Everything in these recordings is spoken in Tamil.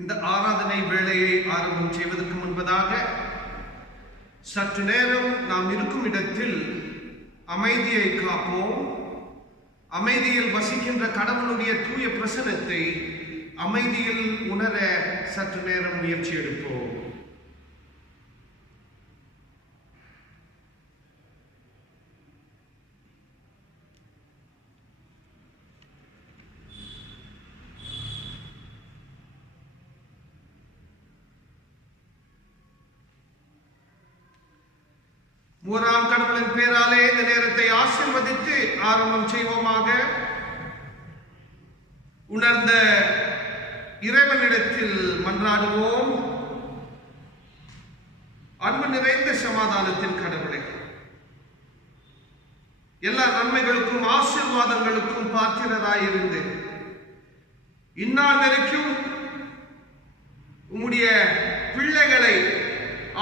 இந்த ஆராதனை வேளையை ஆரம்பம் செய்வதற்கு முன்பதாக சற்று நேரம் நாம் இருக்கும் இடத்தில் அமைதியை காப்போம். அமைதியில் வசிக்கின்ற கடவுளுடைய தூய பிரசன்னத்தை அமைதியில் உணர சற்று நேரம் முயற்சி எடுப்போம். மூன்றாம் கடவுளின் பேராலே இந்த நேரத்தை ஆசீர்வதித்து ஆரம்பம் செய்வோமாக. உணர்ந்த இறைவனிடத்தில் மன்றாடுவோம். அன்பு நிறைந்த சமாதானத்தின் கடவுளே, எல்லா நன்மைகளுக்கும் ஆசீர்வாதங்களுக்கும் பாத்திரராயிருந்து இந்நாள் வரைக்கும் உம்முடைய பிள்ளைகளை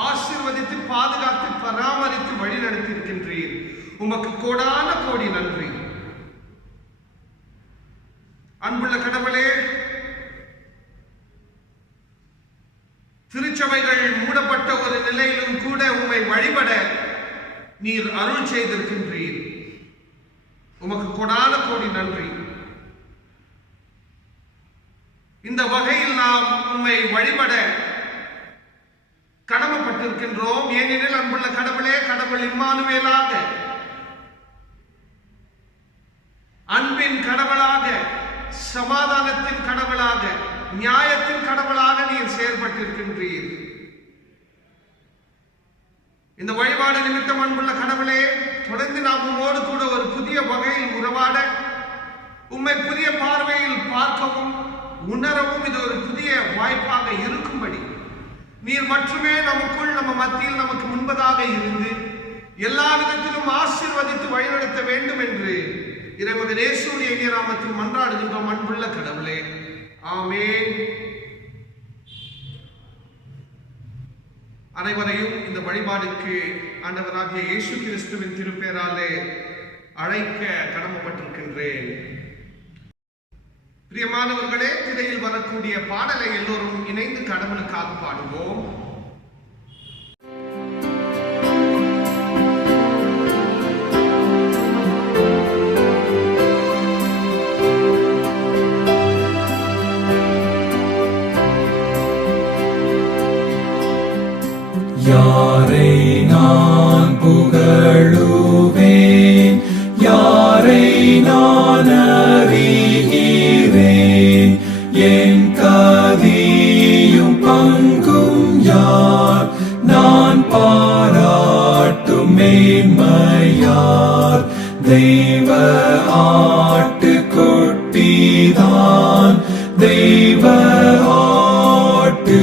ஆசீர்வதித்து பாதுகாத்து பராமரித்து வழிநடத்தி இருக்கின்றீர். உமக்கு கோடான கோடி நன்றி. அன்புள்ள கடவுளே, திருச்சபைகள் மூடப்பட்ட ஒரு நிலையிலும் கூட உம்மை வழிபட நீர் அருள் செய்திருக்கின்றீர். உமக்கு கோடான கோடி நன்றி. இந்த வகையில் நாம் உம்மை வழிபட கடமைப்பட்டிருக்கின்றோம். ஏனெனில் அன்புள்ள கடவுளே, கடவுள் இம்மானுவேலாக, அன்பின் கடவுளாக, சமாதானத்தின் கடவுளாக, நியாயத்தின் கடவுளாக நீர் செயல்பட்டிருக்கின்றீர். இந்த வழிபாடு நிமித்தம் அன்புள்ள கடவுளே, தொடர்ந்து நாம் உம்மோடு கூட ஒரு புதிய வகையில் உறவாட, உம்மை புதிய பார்வையில் பார்க்கவும் உணரவும் இது ஒரு புதிய வாய்ப்பாக இருக்கும்படி நீர் மட்டுமே நமக்குள், நம்ம மத்தியில், நமக்கு முன்பதாக இருந்து எல்லா விதத்திலும் ஆசீர்வதித்து வழிநடத்த வேண்டும் என்று இறைமகன் இயேசுவின் இனிய நாமத்தில் மன்றாடுகின்றோம் அன்புள்ள கடவுளே. ஆமென். அனைவரையும் இந்த வழிபாடுக்கு ஆண்டவராகிய இயேசு கிறிஸ்துவின் திருப்பெயராலே அழைக்க கடமைப்பட்டிருக்கின்றேன். பிரியமானவர்களே, திரையில் வரக்கூடிய பாடலை எல்லோரும் இணைந்து கடவுளுக்காக பாடுவோம். யாரை நான் புகழுவேன், யாரை நான் அறிகிறேன், என் கதியும் பங்கும் யார், நான் பாராட்டும் மேன்மையார். தெய்வ ஆட்டுக்குட்டிதான், தெய்வ ஆட்டு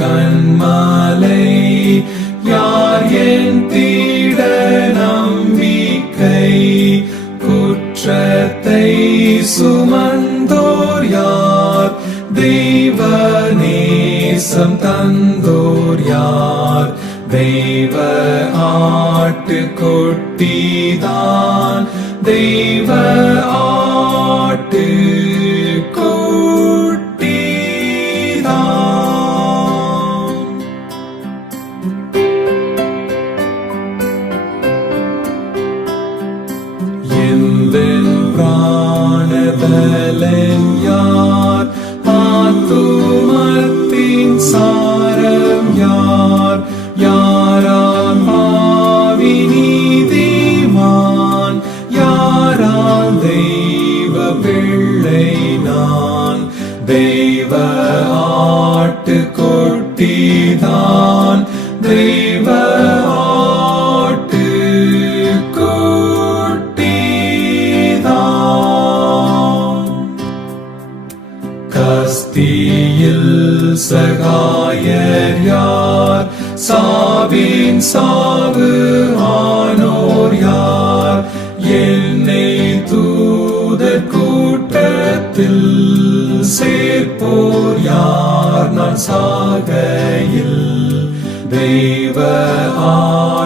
கண்மாலை, யார் என் தீட நம்பிக்கை, குற்றத்தை சுமந்தோர் யார், தெய்வ நேசம் தந்தோர் யார். தெய்வ ஆட்டுக்குட்டிதான், தெய்வ ஆட்டு யார், ஆத்துமத்தின் சாரம் யார், யாரால் பாவி நீதிமான், யாரால் தெய்வ பிள்ளை நான். தெய்வ ஆட்டுக்குட்டிதான், தெய்வ சகாயர் யார், சாவின் சாவு ஆனோர் யார், என்னை தூதர் கூட்டத்தில் சேர்ப்போர் யார், நான் சாகையில் தெய்வ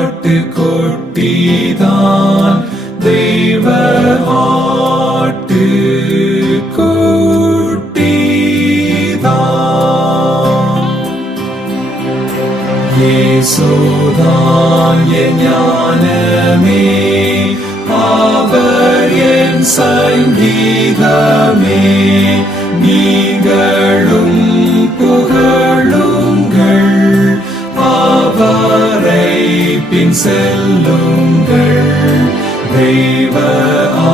ஆட்டுக்குட்டிதான், தெய்வ ஆட்டுக்குட்டிதான். இயேசுதான் என் ஞானமே, அவர் என் சங்கீதமே. நீங்களும் புகழுங்கள், அவரை பின் செல்லுங்கள். தெய்வ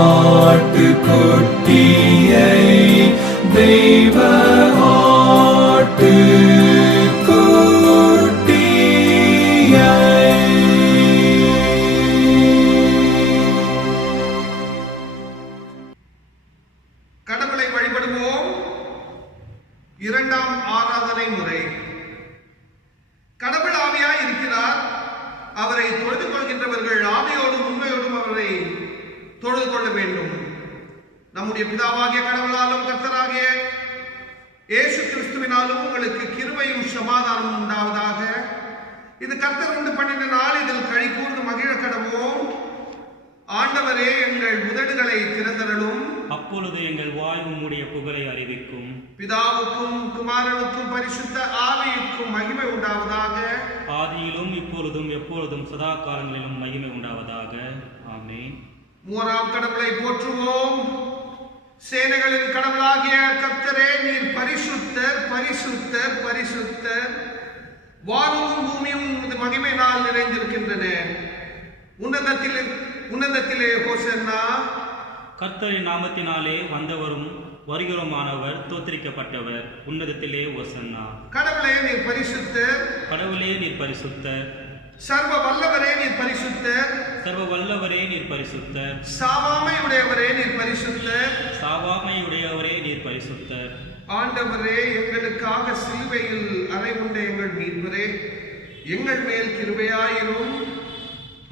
ஆட்டுக்குட்டியை, தெய்வ கடவுளை வழிபடுவோம். இரண்டாம் ஆராதனை முறை. கடவுள் ஆவியாய் இருக்கிறார். அவரை தொழுது கொள்கின்றவர்கள் ஆவியோடும் உண்மையோடும் அவரை தொழுது கொள்ள வேண்டும். நம்முடைய பிதாவாகிய கடவுளாலும் கர்த்தராகிய இயேசு கிறிஸ்துவினாலும் உங்களுக்கு கிருபையும் சமாதானமும் உண்டாவதாக. இது கர்த்தர் உண்டு பண்ணின நாள், இதில் களி கூர்ந்து மகிழ கடவோம். ஆண்டவரே, எங்கள் உதடுகளை திறந்தருளும். அப்பொழுது எங்கள் வாய் உம்முடைய புகழை அறிவிக்கும். பிதாவுக்கும் குமாரனுக்கும் பரிசுத்த ஆவியுக்கும் மகிமை உண்டாவதாக. ஆதியிலும் இப்பொழுதும் எப்பொழுதும் சதா காலங்களிலும் மகிமை உண்டாவதாக. ஆமென். மூவராம் கடவுளை போற்றுவோம். சேனைகளின் கடவுளாகிய கர்த்தரே, நீர் பரிசுத்தர், பரிசுத்தர், பரிசுத்தர். வானமும் பூமியும் உமது மகிமையினால் நிறைந்திருக்கின்றன. உன்னதத்திலே ஹோசன்னா. கர்த்தரின் நாமத்தினாலே வந்தவரும் வருகிறோமானவர் தோத்திரிக்கப்பட்டவர். உன்னதத்திலே ஓசன்னா. கடவுளே நீர் பரிசுத்தர். கடவுளே நீர் பரிசுத்தர். சர்வ வல்லவரே நீர் பரிசுத்தர். சர்வ வல்லவரே நீர் பரிசுத்தர். சாவாமை உடையவரே நீர் பரிசுத்தர். சாவாமையுடையவரே நீர் பரிசுத்தர். ஆண்டவரே, எங்களுக்காக சிலுவையில் அறை உண்ட எங்கள் மீட்பரே, எங்கள் மேல் கிருபையாயிரும்.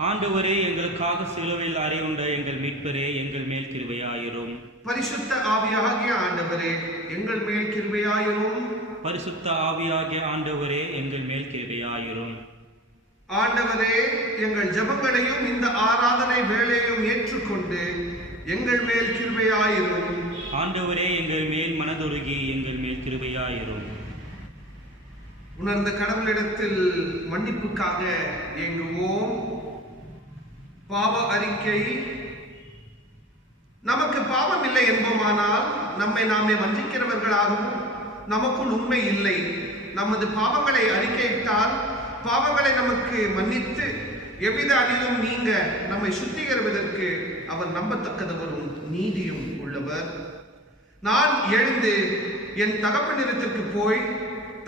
ஆண்டவரே, எங்களுக்காக சிலுவையில் அறையுண்ட எங்கள் மீட்பரே, எங்கள் மேல் கிருபையாயிரும். பரிசுத்த ஆவியாகிய ஆண்டவரே, எங்கள் மேல் கிருபையாயிரும். பரிசுத்த ஆவியாகிய ஆண்டவரே, எங்கள் மேல் கிருபையாயிரும். ஆண்டவரே, எங்கள் ஜெபங்களையும் இந்த ஆராதனை வேளையையும் ஏற்றுக்கொண்டு எங்கள் மேல் கிருபையாயிரும். ஆண்டவரே, எங்கள் மேல் மனதுருகி எங்கள் மேல் கிருபையாயிரும். உணர்ந்த கடவுளிடத்தில் மன்னிப்புக்காக ஏங்குவோம். பாவ அறிக்கை. நமக்கு பாவம் இல்லை என்போமானால் நம்மை நாமே வஞ்சிக்கிறவர்களாகவும் நமக்குள் உண்மை இல்லை. நமது பாவங்களை அறிக்கையிட்டால் பாவங்களை நமக்கு மன்னித்து எவ்வித அழிலும் நீங்க நம்மை சுத்திகரிப்பதற்கு அவர் நம்பத்தக்கதவரும் நீதியும் உள்ளவர். நான் எழுந்து என் தகப்பனிடத்திற்கு போய்,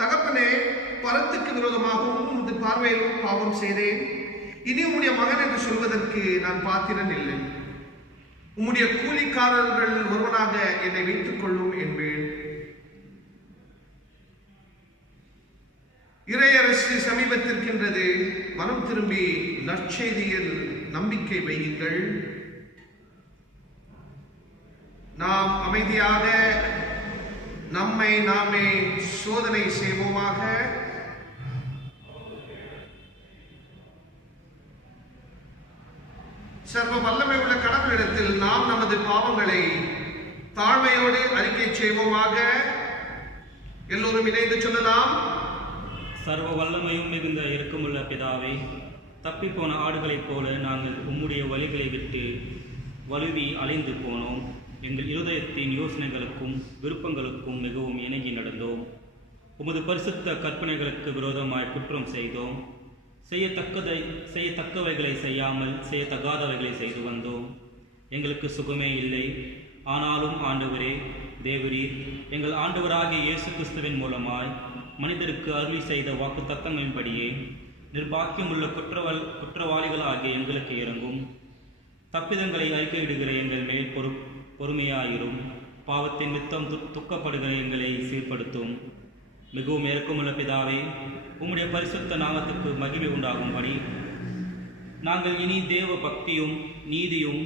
தகப்பனே, பரத்துக்கு விரோதமாகவும் உமது பார்வையிலும் பாவம் செய்தேன். இனி உம்முடைய மகன் என்று சொல்வதற்கு நான் பாத்திரன் இல்லை. உம்முடைய கூலிக்காரர்கள் ஒருவனாக என்னை வைத்துக் கொள்ளும் என்பேன். இறையரசு சமீபத்திருக்கின்றது. மனம் திரும்பி நற்செய்தியில் நம்பிக்கை வையுங்கள். நாம் அமைதியாக நம்மை நாமே சோதனை செய்வோமாக. சர்வ வல்லமை உள்ள கடவுளிடத்தில் நாம் நமது பாவங்களை தாழ்மையோடு அறிக்கை செய்வோமாக. எல்லோரும் இணைந்து சொல்லலாம். சர்வ வல்லமையும் மிகுந்த இரக்கமுள்ள பிதாவே, தப்பிப்போன ஆடுகளைப் போல நாங்கள் உம்முடைய வழிகளை விட்டு வலுவி அலைந்து போனோம். எங்கள் இருதயத்தின் யோசனைகளுக்கும் விருப்பங்களுக்கும் மிகவும் இணங்கி நடந்தோம். உமது பரிசுத்த கற்பனைகளுக்கு விரோதமாய் குற்றம் செய்தோம். செய்யத்தக்கவைகளை செய்யாமல் செய்யத்தகாதவைகளை செய்து வந்தோம். எங்களுக்கு சுகமே இல்லை. ஆனாலும் ஆண்டவரே, தேவரீர் எங்கள் ஆண்டவராகிய இயேசு கிறிஸ்துவின் மூலமாய் மனிதருக்கு அருளி செய்த வாக்கு தத்தங்களின்படியே நிர்பாக்கியமுள்ள குற்றவாளிகளாகிய எங்களுக்கு இறங்கும். தப்பிதங்களை அறிக்கையிடுகிற எங்கள் மேல் பொறுமையாயிரும். பாவத்தின் மித்தம் துக்கப்படுகிற எங்களை சீர்படுத்தும். மிகவும் இரக்கமுள்ள பிதாவே, உம்முடைய பரிசுத்த நாமத்துக்கு மகிமை உண்டாகும்படி நாங்கள் இனி தேவ பக்தியும் நீதியும்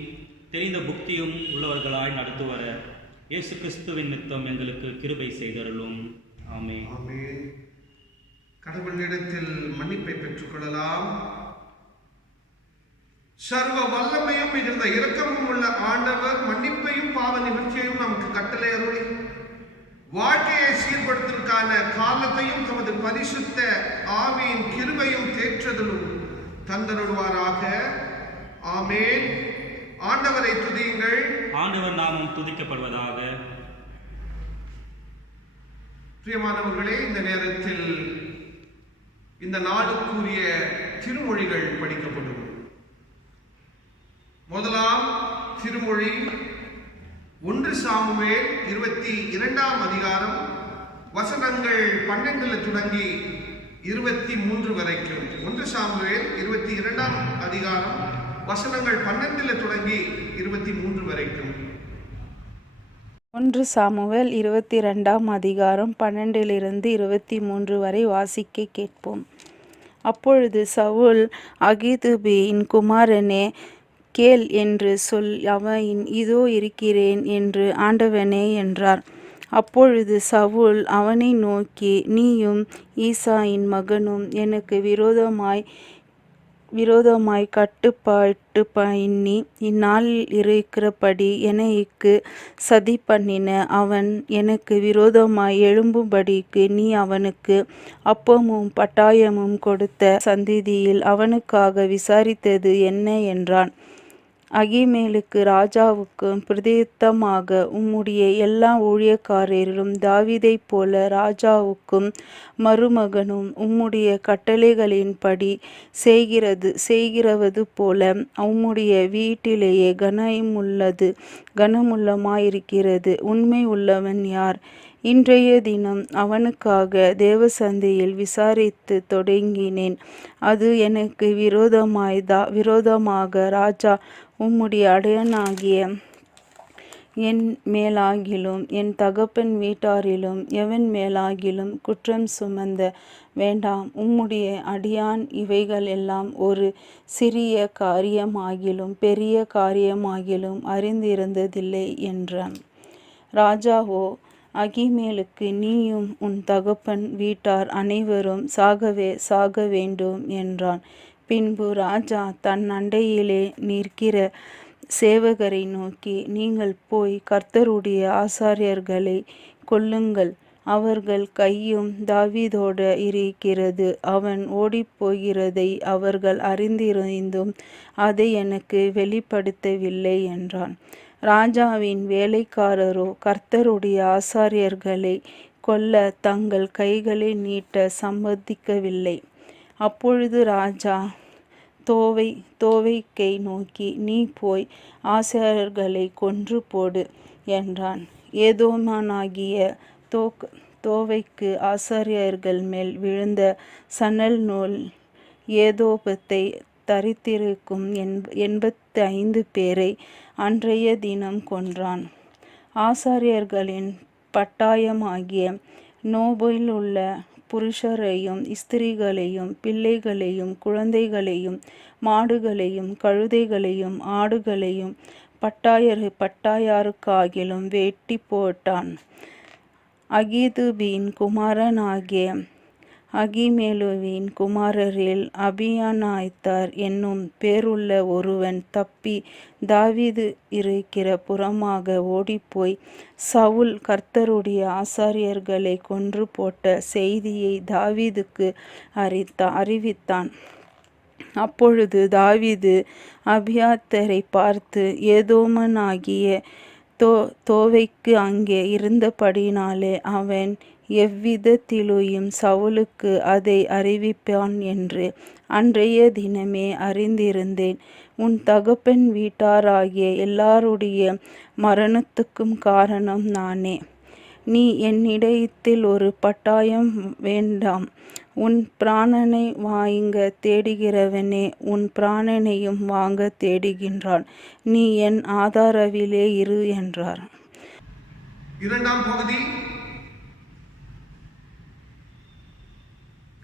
தெரிந்த புக்தியும் உள்ளவர்களாய் நடத்துவர இயேசு கிறிஸ்துவின் நித்தம் எங்களுக்கு கிருபை செய்தருளும். ஆமென். ஆமென். கடவுளிடத்தில் மன்னிப்பை பெற்றுக்கொள்ளலாம். சர்வ வல்லமையும் மிகுந்த இரக்கமும் உள்ள ஆண்டவர் மன்னிப்பையும் பாவ நிவர்த்தியையும் நமக்கு கட்டளை அருளி வாழ்க்கையை சீர்படுத்துவதற்கான காலத்தையும் தமது பரிசுத்த ஆவியின் கிருபையும் தேற்றதலும் தந்தருடுவாராக. ஆமென். ஆண்டவரை துதியுங்கள். ஆண்டவர் நாமம் துதிக்கப்படுவதாக. பிரியமானவர்களே, இந்த நேரத்தில் இந்த நாளுக்குரிய திருமொழிகள் படிக்கப்படும். முதலாம் திருமொழி 1 சாமுவேல் 22ஆம் அதிகாரம் வசனங்கள் 12 தொடங்கி 23 வரைக்கும். 1 சாமுவேல் 22ஆம் அதிகாரம் வசனங்கள் 12 தொடங்கி 23 வரைக்கும். 1 சாமுவேல் 22ஆம் அதிகாரம் 12 23 வரை வாசிக்க கேட்போம். அப்பொழுது சவுல், அகிதூபின் குமாரனே, கேள் என்று சொல். அவன், இதோ இருக்கிறேன் என்று ஆண்டவனே என்றார். அப்பொழுது சவுல் அவனை நோக்கி, நீயும் ஈசாயின் மகனும் எனக்கு விரோதமாய் கட்டுப்பாட்டு பண்ணி இந்நாளில் இருக்கிறபடி எனக்கு சதி பண்ணின அவன் எனக்கு விரோதமாய் எழும்பும்படிக்கு நீ அவனுக்கு அப்பமும் பட்டாயமும் கொடுத்த சந்ததியில் அவனுக்காக விசாரித்தது என்ன என்றான். அகிமேலுக்கு ராஜாவுக்கும் பிரதியுத்தரமாக, உம்முடைய எல்லா ஊழியக்காரரும் தாவீதைப் போல ராஜாவுக்கும் மருமகனும் உம்முடைய கட்டளைகளின்படி செய்கிறவது போல உம்முடைய வீட்டிலேயே கனமுள்ளமாயிருக்கிறது. உண்மை உள்ளவன் யார்? இன்றைய தினம் அவனுக்காக தேவசந்தையில் விசாரித்து தொடங்கினேன். அது எனக்கு விரோதமாக ராஜா உம்முடைய அடையனாகிய என் மேலாகிலும் என் தகப்பன் வீட்டாரிலும் எவன் மேலாகிலும் குற்றம் சுமந்த வேண்டாம். உம்முடைய அடியான் இவைகள் எல்லாம் ஒரு சிறிய காரியமாகிலும் பெரிய காரியமாகிலும் அறிந்திருந்ததில்லை என்றான். ராஜாவோ அகிமேலுக்கு, நீயும் உன் தகப்பன் வீட்டார் அனைவரும் சாக வேண்டும் என்றான். பின்பு ராஜா தன் அண்டையிலே நிற்கிற சேவகரை நோக்கி, நீங்கள் போய் கர்த்தருடைய ஆசாரியர்களை கொல்லுங்கள். அவர்கள் கையும் தாவீதோடு இருக்கிறது. அவன் ஓடிப்போகிறதை அவர்கள் அறிந்திருந்தும் அதை எனக்கு வெளிப்படுத்தவில்லை என்றான். ராஜாவின் வேலைக்காரரோ கர்த்தருடைய ஆசாரியர்களை கொல்ல தங்கள் கைகளை நீட்ட சம்மதிக்கவில்லை. அப்பொழுது ராஜா தோவைக்கை நோக்கி, நீ போய் ஆசாரியர்களை கொன்று போடு என்றான். ஏதோமானாகிய தோவைக்கு ஆசாரியர்கள் மேல் விழுந்த சணல் நூல் ஏதோபத்தை தரித்திருக்கும் 85 பேரை அன்றைய தினம் கொன்றான். ஆசாரியர்களின் பட்டாயமாகிய நோபில் உள்ள புருஷரையும் ஸ்திரீகளையும் பிள்ளைகளையும் குழந்தைகளையும் மாடுகளையும் கழுதைகளையும் ஆடுகளையும் பட்டாயாருக்காகிலும் வெட்டி போட்டான். அகிதூபின் குமாரனாகிய அகிமேலுவின் குமாரரில் அபியானாய்த்தார் என்னும் பேருள்ள ஒருவன் தப்பி தாவீது இருக்கிற புறமாக ஓடிப்போய் சவுல் கர்த்தருடைய ஆசாரியர்களை கொன்று போட்ட செய்தியை தாவீதுக்கு அறிவித்தான். அப்பொழுது தாவீது அபியாத்தரை பார்த்து, ஏதோமனாகிய தோவைக்கு அங்கே இருந்தபடினாலே அவன் எவ்விதத்திலும் சவுலுக்கு அதை அறிவிப்பான் என்று அன்றைய தினமே அறிந்திருந்தேன். உன் தகப்பன் வீட்டாராகிய எல்லாருடைய மரணத்துக்கும் காரணம் நானே. நீ என்னிடத்தில் ஒரு பட்டாயம் வேண்டாம். உன் பிராணனை வாங்க தேடுகிறவனே உன் பிராணனையும் வாங்க தேடுகின்றான். நீ என் ஆதரவிலே இரு என்றார். இரண்டாம் பகுதி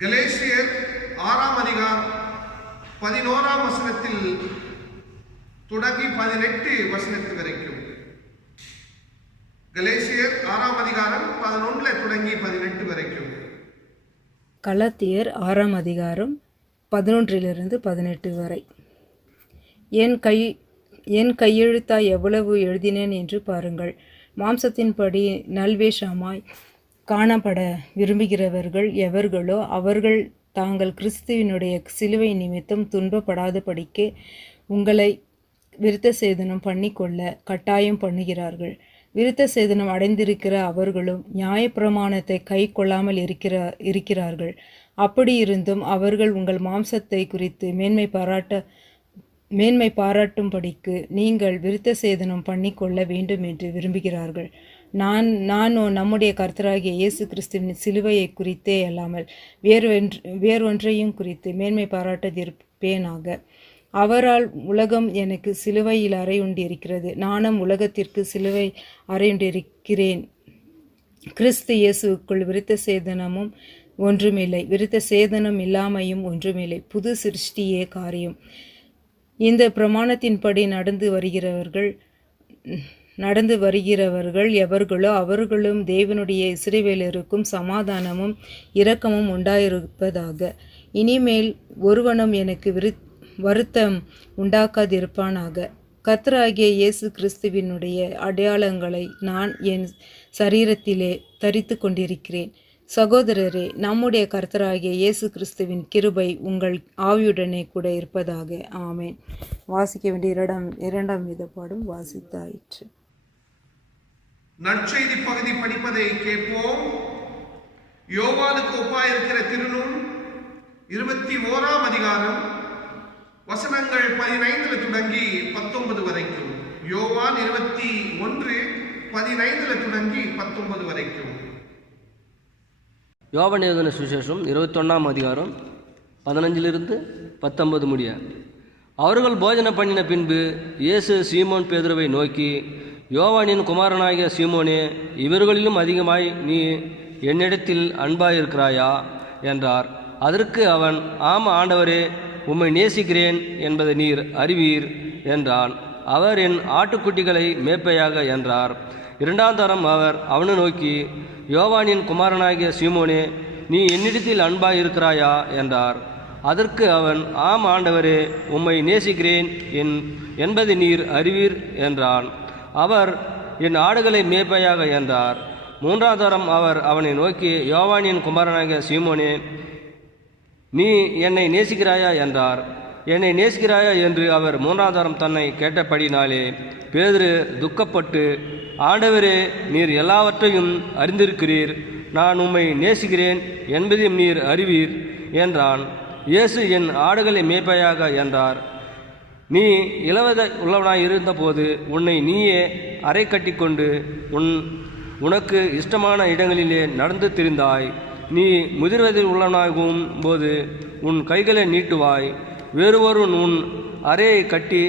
கலேசியர் 6ஆம் அதிகாரம் 11ஆம் வசனத்தில் தொடங்கி 18 வசனத்து வரைக்கும். கலேசியர் 6ஆம் அதிகாரம் 11 தொடங்கி 18 வரைக்கும். கலாத்தியர் 6ஆம் அதிகாரம் 11 18 வரை. என் கையெழுத்தாய் எவ்வளவு எழுதினேன் என்று பாருங்கள். மாம்சத்தின்படி நல்வேஷமாய் காணப்பட விரும்புகிறவர்கள் எவர்களோ அவர்கள் தாங்கள் கிறிஸ்துவினுடைய சிலுவை நிமித்தம் துன்பப்படாதபடிக்கு உங்களை விருத்த சேதனம் பண்ணிக்கொள்ள கட்டாயம் பண்ணுகிறார்கள். விருத்த சேதனம் அடைந்திருக்கிற அவர்களும் நியாயப்பிரமாணத்தை கை கொள்ளாமல் இருக்கிறார்கள். அப்படி இருந்தும் அவர்கள் உங்கள் மாம்சத்தை குறித்து மேன்மை பாராட்டும்படிக்கு நீங்கள் விருத்த சேதனம் பண்ணிக்கொள்ள வேண்டும் என்று விரும்புகிறார்கள். நானோ நம்முடைய கர்த்தராகிய இயேசு கிறிஸ்துவின் சிலுவையை குறித்தே அல்லாமல் வேறொன்றையும் குறித்து மேன்மை பாராட்டாதிருப்பேனாக. அவரால் உலகம் எனக்கு சிலுவையில் அறையுண்டிருக்கிறது, நானும் உலகத்திற்கு சிலுவை அறையுண்டிருக்கிறேன். கிறிஸ்து இயேசுக்குள் விருத்த சேதனமும் ஒன்றுமில்லை, விருத்த சேதனம் இல்லாமையும் ஒன்றுமில்லை, புது சிருஷ்டியே காரியம். இந்த பிரமாணத்தின்படி நடந்து வருகிறவர்கள் எவர்களோ அவர்களும் தேவனுடைய இஸ்ரவேலருக்கும் சமாதானமும் இரக்கமும் உண்டாயிருப்பதாக. இனிமேல் ஒருவனும் எனக்கு வருத்தம் உண்டாக்காதிருப்பானாக. கர்த்தராகிய இயேசு கிறிஸ்துவினுடைய அடையாளங்களை நான் என் சரீரத்திலே தரித்து கொண்டிருக்கிறேன். சகோதரரே, நம்முடைய கர்த்தராகிய இயேசு கிறிஸ்துவின் கிருபை உங்கள் ஆவியுடனே கூட இருப்பதாக. ஆமேன். வாசிக்க வேண்டிய 2ஆம் வேதப்பாடும் வாசித்தாயிற்று. நற்செய்தி பகுதி படிப்பதை கேட்போம். யோவானுக்கு ஒப்பாயிருக்கிற திருநூல் 21ஆம் அதிகாரம் வசனங்கள் 15 தொடங்கி 19 வரைக்கும். யோவான் 21:15 தொடங்கி 19 வரைக்கும். யோவான் எழுதின சுவிசேஷம் 21ஆம் அதிகாரம் 15 19 முடிய. அவர்கள் போஜனம் பண்ணின பின்பு இயேசு சீமோன் பேதுருவை நோக்கி, யோவானின் குமாரனாகிய சீமோனே, இவர்களிலும் அதிகமாய் நீ என்னிடத்தில் அன்பாயிருக்கிறாயா என்றார். அதற்கு அவன், ஆம் ஆண்டவரே, உம்மை நேசிக்கிறேன் என்பதை நீர் அறிவீர் என்றான். அவர், என் ஆட்டுக்குட்டிகளை மேய்ப்பையாக என்றார். 2ஆம் தரம் அவர் அவனை நோக்கி, யோவானின் குமாரனாகிய சீமோனே, நீ என்னிடத்தில் அன்பாயிருக்கிறாயா என்றார். அதற்கு அவன், ஆம் ஆண்டவரே, உம்மை நேசிக்கிறேன் என்பதை நீர் அறிவீர் என்றான். அவர், என் ஆடுகளை மேய்ப்பையாக என்றார். 3ஆம் தரம் அவர் அவனை நோக்கி, யோவானின் குமாரனாகிய சீமோனே, நீ என்னை நேசிக்கிறாயா என்றார். என்னை நேசிக்கிறாயா என்று அவர் 3ஆம் தரம் தன்னை கேட்டபடினாலே பேதுரு துக்கப்பட்டு, ஆண்டவரே, நீர் எல்லாவற்றையும் அறிந்திருக்கிறீர், நான் உம்மை நேசிக்கிறேன் என்பதையும் நீர் அறிவீர் என்றான். இயேசு, என் ஆடுகளை மேய்ப்பையாக என்றார். நீ இளவத உள்ளவனாய் இருந்தபோது உன்னை நீயே அரை கட்டி கொண்டு உனக்கு இஷ்டமான இடங்களிலே நடந்து திரிந்தாய். நீ முதிர்வதில் உள்ளவனாகும் போது உன் கைகளை நீட்டுவாய். வேறொருவன் உன் அறையை கட்டி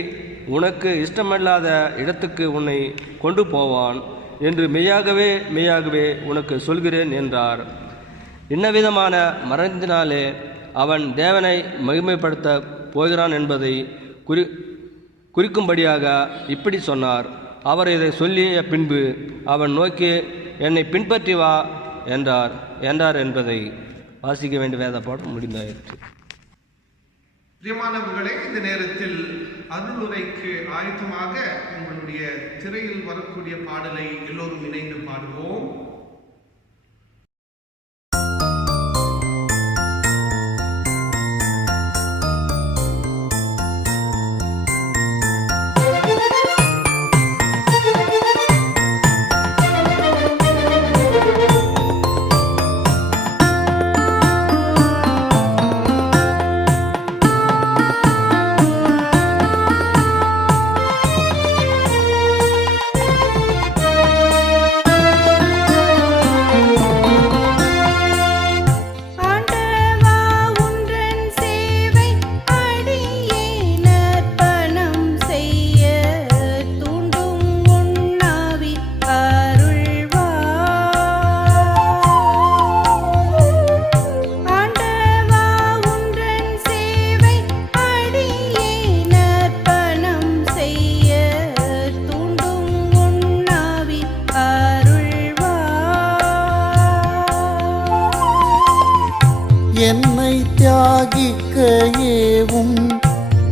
உனக்கு இஷ்டமில்லாத இடத்துக்கு உன்னை கொண்டு போவான் என்று மெய்யாகவே உனக்கு சொல்கிறேன் என்றார். இன்னவிதமான மரணத்தினாலே அவன் தேவனை மகிமைப்படுத்த போகிறான் என்பதை குறிக்கும்படியாக இப்படி சொன்னார். அவர் இதை சொல்லிய பின்பு அவன் நோக்கி, என்னை பின்பற்றி வா என்றார் என்பதை வாசிக்க வேண்டிய வேத பாடம் முடிந்தாயிற்று. பிரியமானவர்களே, இந்த நேரத்தில் அருளுரைக்கு ஆயத்தமாக உங்களுடைய திரையில் வரக்கூடிய பாடலை எல்லோரும் இணைந்து பாடுவோம்.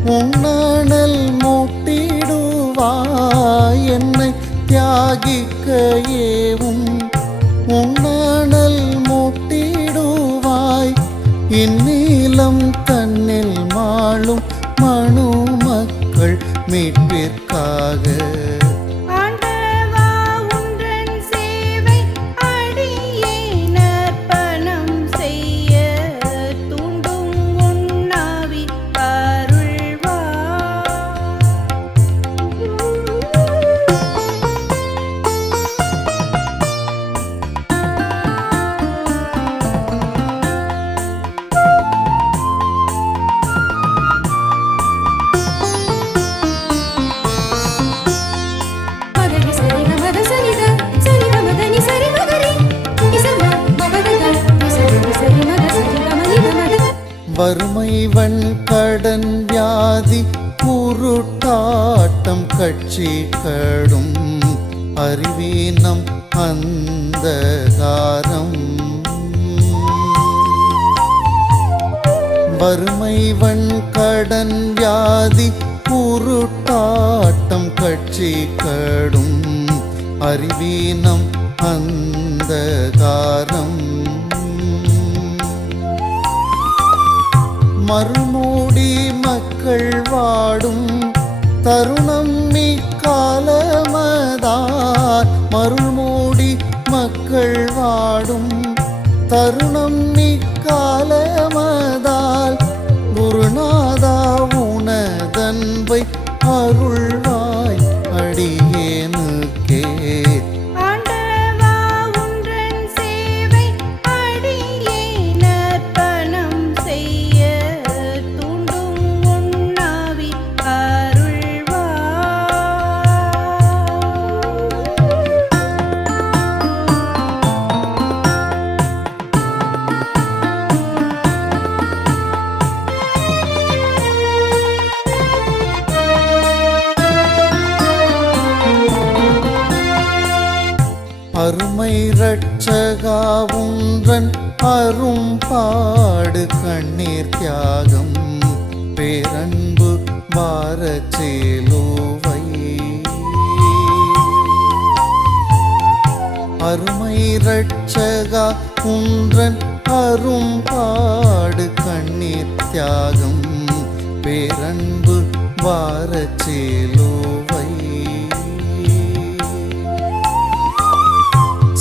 உன்னணல் மூட்டிடுவாய் என்னை தியாகிக்க ஏவும் உன்னணல் மூட்டிடுவாய் இந்நீலம் தன்னில் மாளும் மனு மக்கள் மீட்பிற்காக வறுமை வன்கடன் வியாதி குருட்டாட்டம் கட்சி கடும் அறிவீனம் அந்தகாரம் வறுமை வன்கடன் வியாதி குருட்டாட்டம் கட்சி கடும் அறிவீனம் அந்தகாரம் மறுமூடி மக்கள் வாடும் தருணம் இக்காலமதார் மறுமூடி மக்கள் வாடும் தருணம் இக்காலமதால் குருநாதா உனதன்பை அருள்வாய் அடியேனுக்கே அருமை இரட்சகாவுன்றன் அரும்பாடு கண்ணீர் தியாகம் பேரன்பு பாரச்சேலுவை அருமை இரட்சகா உன்றன் அரும்பாடு கண்ணீர் தியாகம் பேரன்பு பாரச்சேலுவை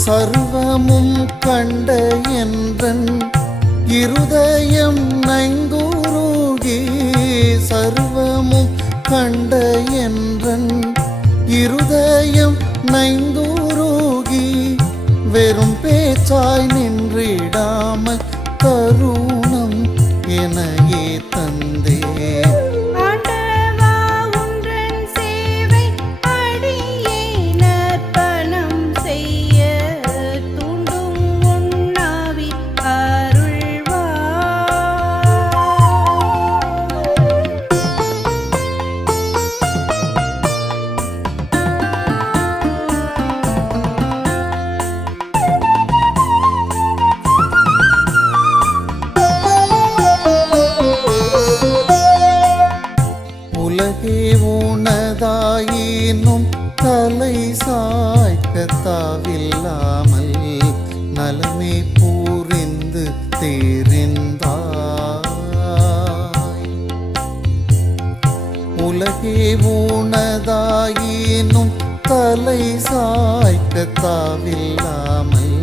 சர்வமும் கண்ட என்றன் இருதயம் நைந்துருகி சர்வமும் கண்ட என்றன் இருதயம் நைந்துருகி வெறும் பேச்சாய் நின்றிடாம தருணம் எனையே தந்தே உலகே உனதாயினும் தலை சாய்க்கத்தாவில்லாமல் நலமே பூரிந்து தேறிந்தாய் உலகே உனதாயினும் தலை சாய்க்கத்தாவில்லாமல்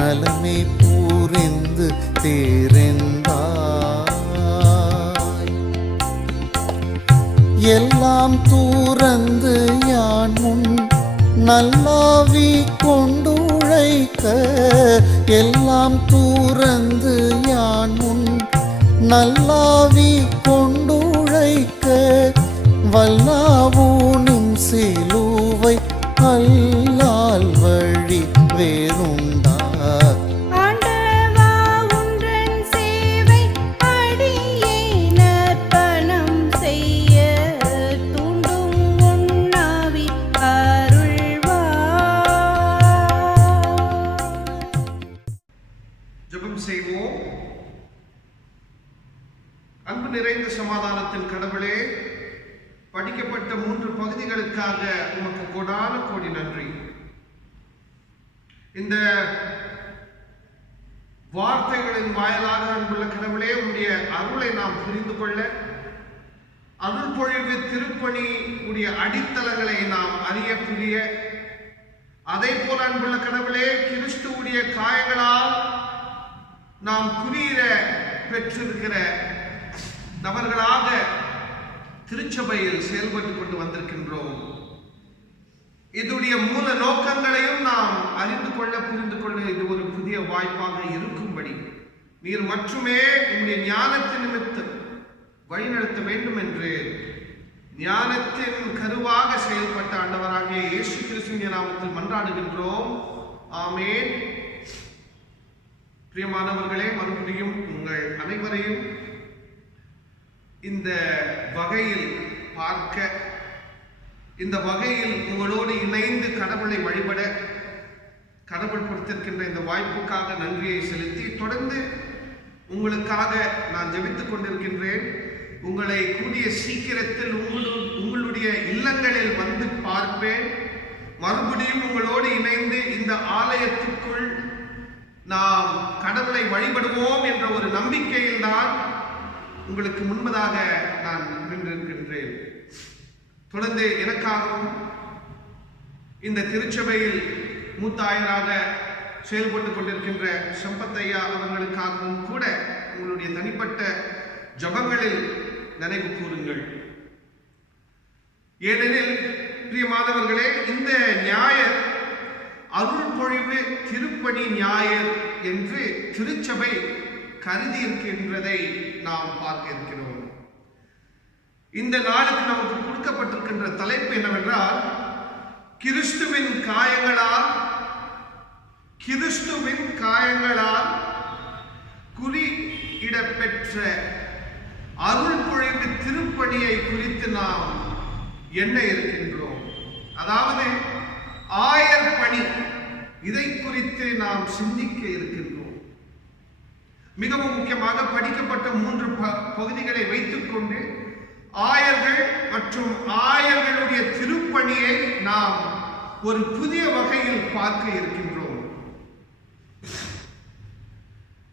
நலமே பூரிந்து தேறிந்தாய் எல்லாம் தூரந்து யான் முன் நல்லாவி கொண்டுழைக்க எல்லாம் தூரந்து யான் முன் நல்லாவி கொண்டுழைக்க வல்லாவூனும் சிலுவை அல்லால் வழி வேறுண்டா செய்வோம். அன்பு நிறைந்த சமாதானத்தின் கடவுளே, படிக்கப்பட்ட 3 பகுதிகளுக்காக உமக்கு கோடான கோடி நன்றி. இந்த வார்த்தைகளின் வாயிலாக அன்புள்ள கடவுளே, உடைய அருளை நாம் புரிந்து கொள்ள, அருள் பொழிவு திருப்பணி உடைய அடித்தளங்களை நாம் அறிய புரிய, அதே போல அன்புள்ள கடவுளே, கிறிஸ்துவுடைய காயங்களால் நாம் குறியிட பெற்றிருக்கிற நபர்களாக திருச்சபையில் செயல்பட்டுக் கொண்டு வந்திருக்கின்றோம். இதனுடைய மூல நோக்கங்களையும் நாம் அறிந்து கொள்ள, புரிந்து கொள்ள இது ஒரு புதிய வாய்ப்பாக இருக்கும்படி நீர் மட்டுமே உங்களுடைய ஞானத்தின் நிமித்தம் வழிநடத்த வேண்டும் என்று ஞானத்தின் கருவாக செயல்பட்ட ஆண்டவராகிய இயேசு கிறிஸ்துவின் நாமத்தில் மன்றாடுகின்றோம். ஆமென். பிரியமானவர்களே, மறுபடியும் உங்கள் அனைவரையும் இந்த வகையில் பார்க்க, இந்த வகையில் உங்களோடு இணைந்து கடவுளை வழிபட கடவுள் கொடுத்திருக்கின்ற இந்த வாய்ப்புக்காக நன்றியை செலுத்தி, தொடர்ந்து உங்களுக்காக நான் ஜெபித்துக் கொண்டிருக்கின்றேன். உங்களை கூடிய சீக்கிரத்தில் உங்களுடைய இல்லங்களில் வந்து பார்ப்பேன். மறுபடியும் உங்களோடு இணைந்து இந்த ஆலயத்துக்குள் நாம் கடவுளை வழிபடுவோம் என்ற ஒரு நம்பிக்கையில் தான் உங்களுக்கு முன்பதாக நான் நின்றிருக்கின்றேன். தொடர்ந்து எனக்காகவும் இந்த திருச்சபையில் மூத்தாயராக செயல்பட்டுக் கொண்டிருக்கின்ற சம்பத்தையா அவர்களுக்காகவும் கூட உங்களுடைய தனிப்பட்ட ஜபங்களில் நினைவு கூறுங்கள். ஏனெனில் பிரியமானவர்களே, இந்த ஞாயிறு அருள் பொழிவு திருப்பணி ஞாயிறு என்று திருச்சபை கருதி இருக்கின்றதை நாம் பார்க்க இருக்கிறோம். இந்த நாளுக்கு நமக்கு கொடுக்கப்பட்டிருக்கின்ற தலைப்பு என்னவென்றால், கிறிஸ்துவின் காயங்களால் குறியிடப்பெற்ற அருள் பொழிவு திருப்பணியை குறித்து நாம் எண்ண இருக்கின்றோம். அதாவது ஆயர் பணி, இதை குறித்து நாம் சிந்திக்க இருக்கின்றோம். மிகவும் முக்கியமாக படிக்கப்பட்ட 3 பகுதிகளை வைத்துக்கொண்டு ஆயர்கள் மற்றும் ஆயர்களுடைய திருப்பணியை நாம் ஒரு புதிய வகையில் பார்க்க இருக்கின்றோம்.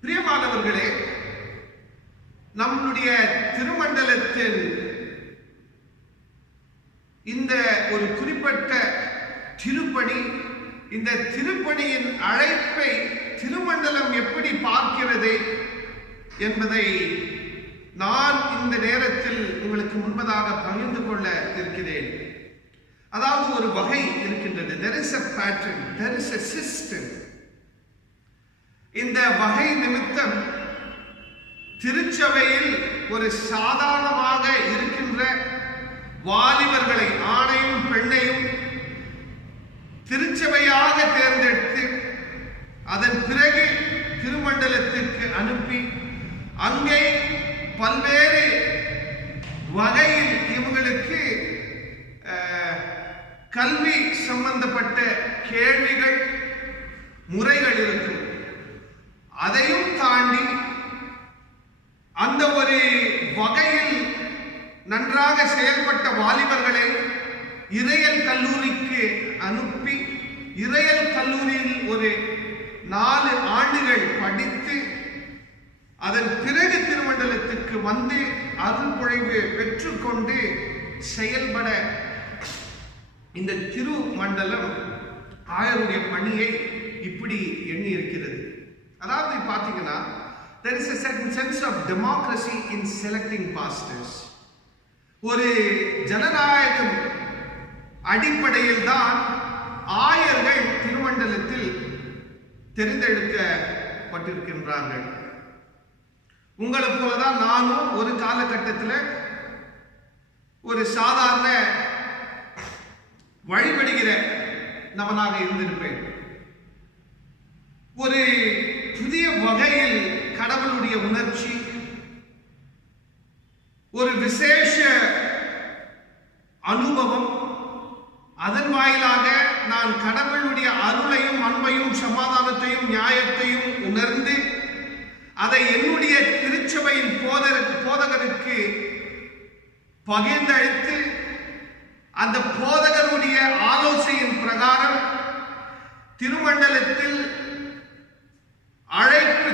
பிரியமானவர்களே, நம்முடைய திருமண்டலத்தில் இந்த ஒரு குறிப்பிட்ட திருப்பணி, இந்த திருப்பணியின் அழைப்பை திருமண்டலம் எப்படி பார்க்கிறது என்பதை நான் இந்த நேரத்தில் உங்களுக்கு முன்பதாக பகிர்ந்து கொள்ள இருக்கிறேன். அதாவது ஒரு வகை இருக்கின்றது. There is a pattern, there is a system. இந்த வகை நிமித்தம் திருச்சபையில் ஒரு சாதாரணமாக இருக்கின்ற வாலிபர்களை, ஆணையும் பெண்ணையும் திருச்சபையாக தேர்ந்தெடுத்து அதன் பிறகு திருமண்டலத்திற்கு அனுப்பி அங்கே பல்வேறு வகையில் இவங்களுக்கு கல்வி சம்பந்தப்பட்ட கேள்விகள், முறைகள் இருக்கும். அதையும் தாண்டி அந்த ஒரு வகையில் நன்றாக செயல்பட்ட வாலிபர்களை இறையல் கல்லூரிக்கு அனுப்பி, இறையல் கல்லூரியில் ஒரு 4 ஆண்டுகள் படித்து அதன் பிறகு திருமண்டலத்துக்கு வந்து அருள் பொழிவு பெற்றுக்கொண்டு செயல்பட இந்த திருமண்டலம் ஆயருடைய பணியை இப்படி எண்ணி இருக்கிறது. அதாவது பார்த்தீங்கன்னா, there is a certain sense of democracy in selecting pastors. ஒரு ஜனநாயகம் அடிப்படையில் தான் ஆயர்கள் திருமண்டலத்தில் தெரிந்தெடுக்கப்பட்டிருக்கின்றார்கள். உங்களை போலதான் நானும் ஒரு காலகட்டத்தில் ஒரு சாதாரண வழிபடுகிற நபனாக இருந்திருப்பேன். ஒரு புதிய வகையில் கடவுளுடைய உணர்ச்சி, ஒரு விசேஷ அனுபவம், அதன் வாயிலாக நான் கடவுளுடைய அருளையும் அன்பையும் சமாதானத்தையும் நியாயத்தையும் உணர்ந்து அதை என்னுடைய திருச்சபையின் போதகருக்கு பகிர்ந்தளித்து அந்த போதகருடைய ஆலோசனையின் பிரகாரம்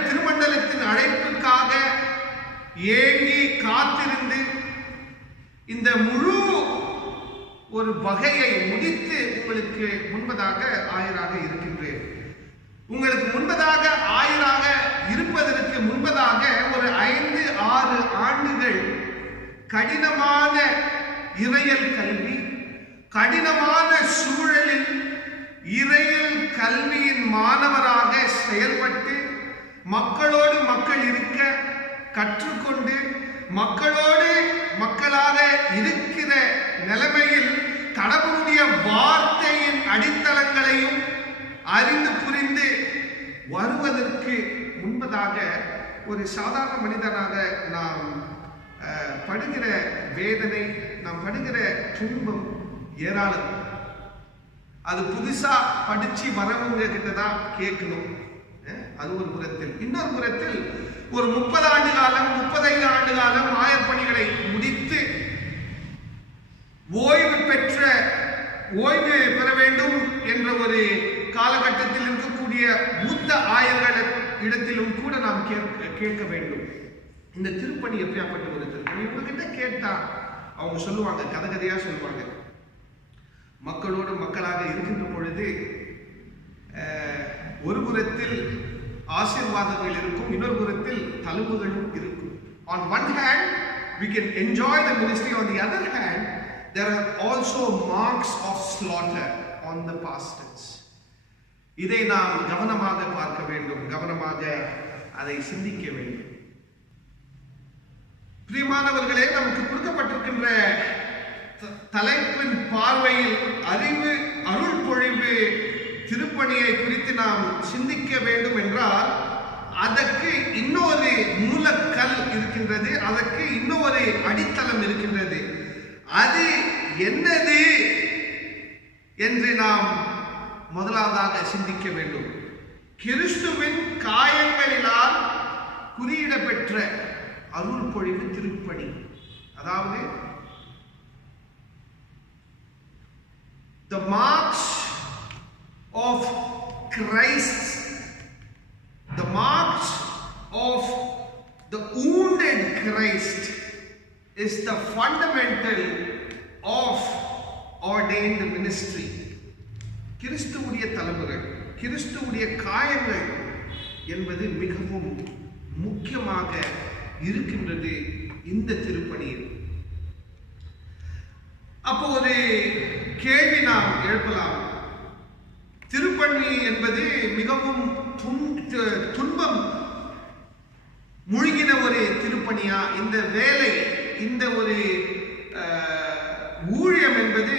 திருமண்டலத்தின் அழைப்புக்காக ஏங்கி காத்திருந்து இந்த முழு ஒரு வகையை முடித்து உங்களுக்கு முன்பதாக ஆயராக இருக்கின்றேன். உங்களுக்கு முன்பதாக ஆயராக இருப்பதற்கு முன்பதாக ஒரு 5-6 ஆண்டுகள் கடினமான இறையல் கல்வி, கடினமான சூழலில் இறையல் கல்வியின் மாணவராக செயல்பட்டு மக்களோடு மக்கள் இருக்க கற்றுக்கொண்டு மக்களோடு மக்களாக இருக்கிற நிலைமையில் கடவுளுடைய வார்த்தையின் அடித்தளங்களையும் அறிந்து புரிந்து வருவதற்கு முன்பதாக ஒரு சாதாரண மனிதனாக நாம் படுகிற வேதனை, நாம் படுகிற துன்பம் ஏராளம். அது புதுசா படிச்சு வரவங்க கிட்டதான் கேட்கணும். அது ஒரு புறத்தில். இன்னொரு புறத்தில் ஒரு 30 ஆண்டு காலம் 35 ஆண்டு காலம் ஆயர் பணிகளை முடித்து ஓய்வு பெற வேண்டும் என்ற ஒரு காலகட்டத்தில் இருக்கக்கூடிய மூத்த ஆயர்கள் இடத்திலும் கூட நாம் கேட்க வேண்டும். இந்த திருப்பணி எப்படியாப்பட்ட ஒரு திருப்பணி? இவங்ககிட்ட கேட்டா அவங்க சொல்லுவாங்க, கதையா சொல்லுவாங்க. மக்களோடு மக்களாக இருக்கின்ற பொழுது ஒரு புறத்தில் ஆசீர்வாதங்கள் இருக்கும், இன்னொரு புறத்தில் தழும்புகளும் இருக்கும். On one hand we can enjoy the ministry, on the other hand there are also marks of slaughter on the pastors. இதை நாம் கவனமாக பார்க்க வேண்டும், கவனமாக அதை சிந்திக்க வேண்டும். பிரியமானவர்களே, நமக்கு கொடுக்கப்பட்டிருக்கின்ற தலைப்பின் பார்வையில் அறிவு அருள் பொழிவு திருப்பணியை குறித்து நாம் சிந்திக்க வேண்டும் என்றால் அதற்கு இன்னொரு மூலக்கல் இருக்கின்றது, அதற்கு இன்னொரு அடித்தளம் இருக்கின்றது. அது என்னது என்று நாம் முதலாவதாக சிந்திக்க வேண்டும். கிறிஸ்துவின் காயங்களினால் குறியிட பெற்ற அருள் பொழிவு திருப்பணி, அதாவது the marks of Christ, the marks of the wounded Christ is the fundamental of ordained ministry. கிறிஸ்துவுடைய தழும்புகள், கிறிஸ்துவுடைய காயங்கள் என்பது மிகவும் முக்கியமாக இருக்கின்றது இந்த திருப்பணியில். அப்போ ஒரு கேள்வி நாம் எழுப்பலாம். திருப்பணி என்பது மிகவும் துன்பம் மூழ்கின ஒரு திருப்பணியா? இந்த வேலை, இந்த ஒரு ஊழியம் என்பது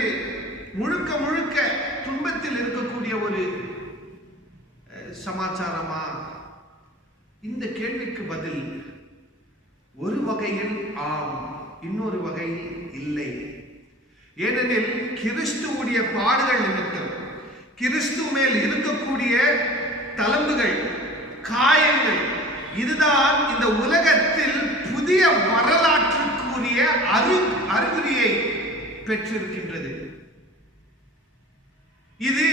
முழுக்க முழுக்க துன்பத்தில் இருக்கக்கூடிய ஒரு சமாச்சாரமா? இந்த கேள்விக்கு பதில் ஒரு வகையில் ஆம், இன்னொரு வகையில் இல்லை. ஏனெனில் கிறிஸ்துவுடைய பாடுகள் நிமித்தம், கிறிஸ்து மேல் இருக்கக்கூடிய தழும்புகள், காயங்கள், இதுதான் இந்த உலகத்தில் புதிய வரலாற்றுக்குரிய அறிகுறியை பெற்றிருக்கின்றது. இது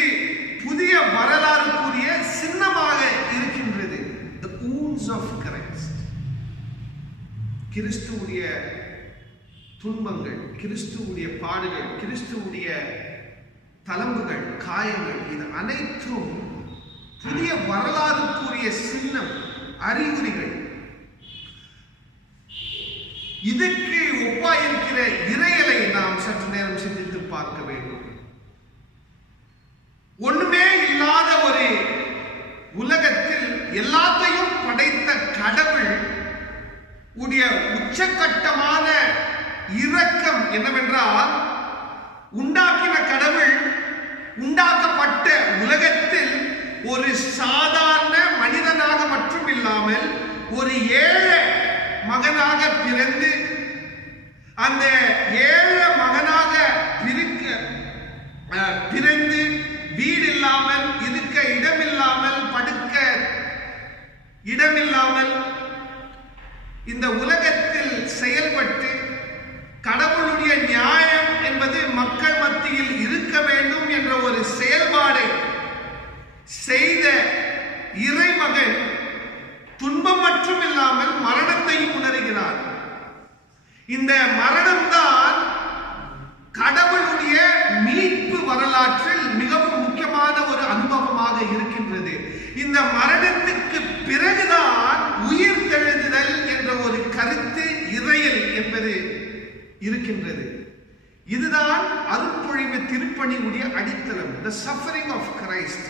புதிய வரலாறுக்குரிய சின்னமாக இருக்கின்றது. The wounds of Christ. கிறிஸ்துவுடைய துன்பங்கள், கிறிஸ்துவுடைய பாடுகள், கிறிஸ்துவுடைய தழும்புகள், காயங்கள், இது அனைத்தும் புதிய வரலாறுக்குரிய சின்னம், அறிகுறிகள். இதுக்கு ஒப்பாயிருக்கிற இறையலை நாம் சற்று நேரம் சிந்தித்து பார்க்க வேண்டும். ஒண்ணுமே இல்லாத ஒரு உலகத்தில் எல்லாத்தையும் படைத்த கடவுள் உடைய உச்சகட்டமான இரக்கம் என்னவென்றால், உண்டாக்கின கடவுள் உண்டாக்கப்பட்ட உலகத்தில் ஒரு சாதாரண மனிதனாக மட்டும் இல்லாமல் ஒரு ஏழை மகனாக பிறந்து, அந்த ஏழை மகனாக பிறந்து வீடு இல்லாமல், இருக்க இடமில்லாமல், படுக்க இடமில்லாமல் இந்த உலகத்தில் செயல்பட்டு கடவுளுடைய நியாயம் என்பது மக்கள் மரணம்தான் கடவுளுடைய மீட்பு வரலாற்றில் மிகவும் முக்கியமான ஒரு அனுபவமாக இருக்கின்றது. இந்த மரணத்துக்கு பிறகுதான் உயிர் தெழுதல் என்ற ஒரு கருத்து இறையல் என்பது இருக்கின்றது. இதுதான் அருட்பொழிவு திருப்பணியுடைய அடித்தளம். The suffering of Christ,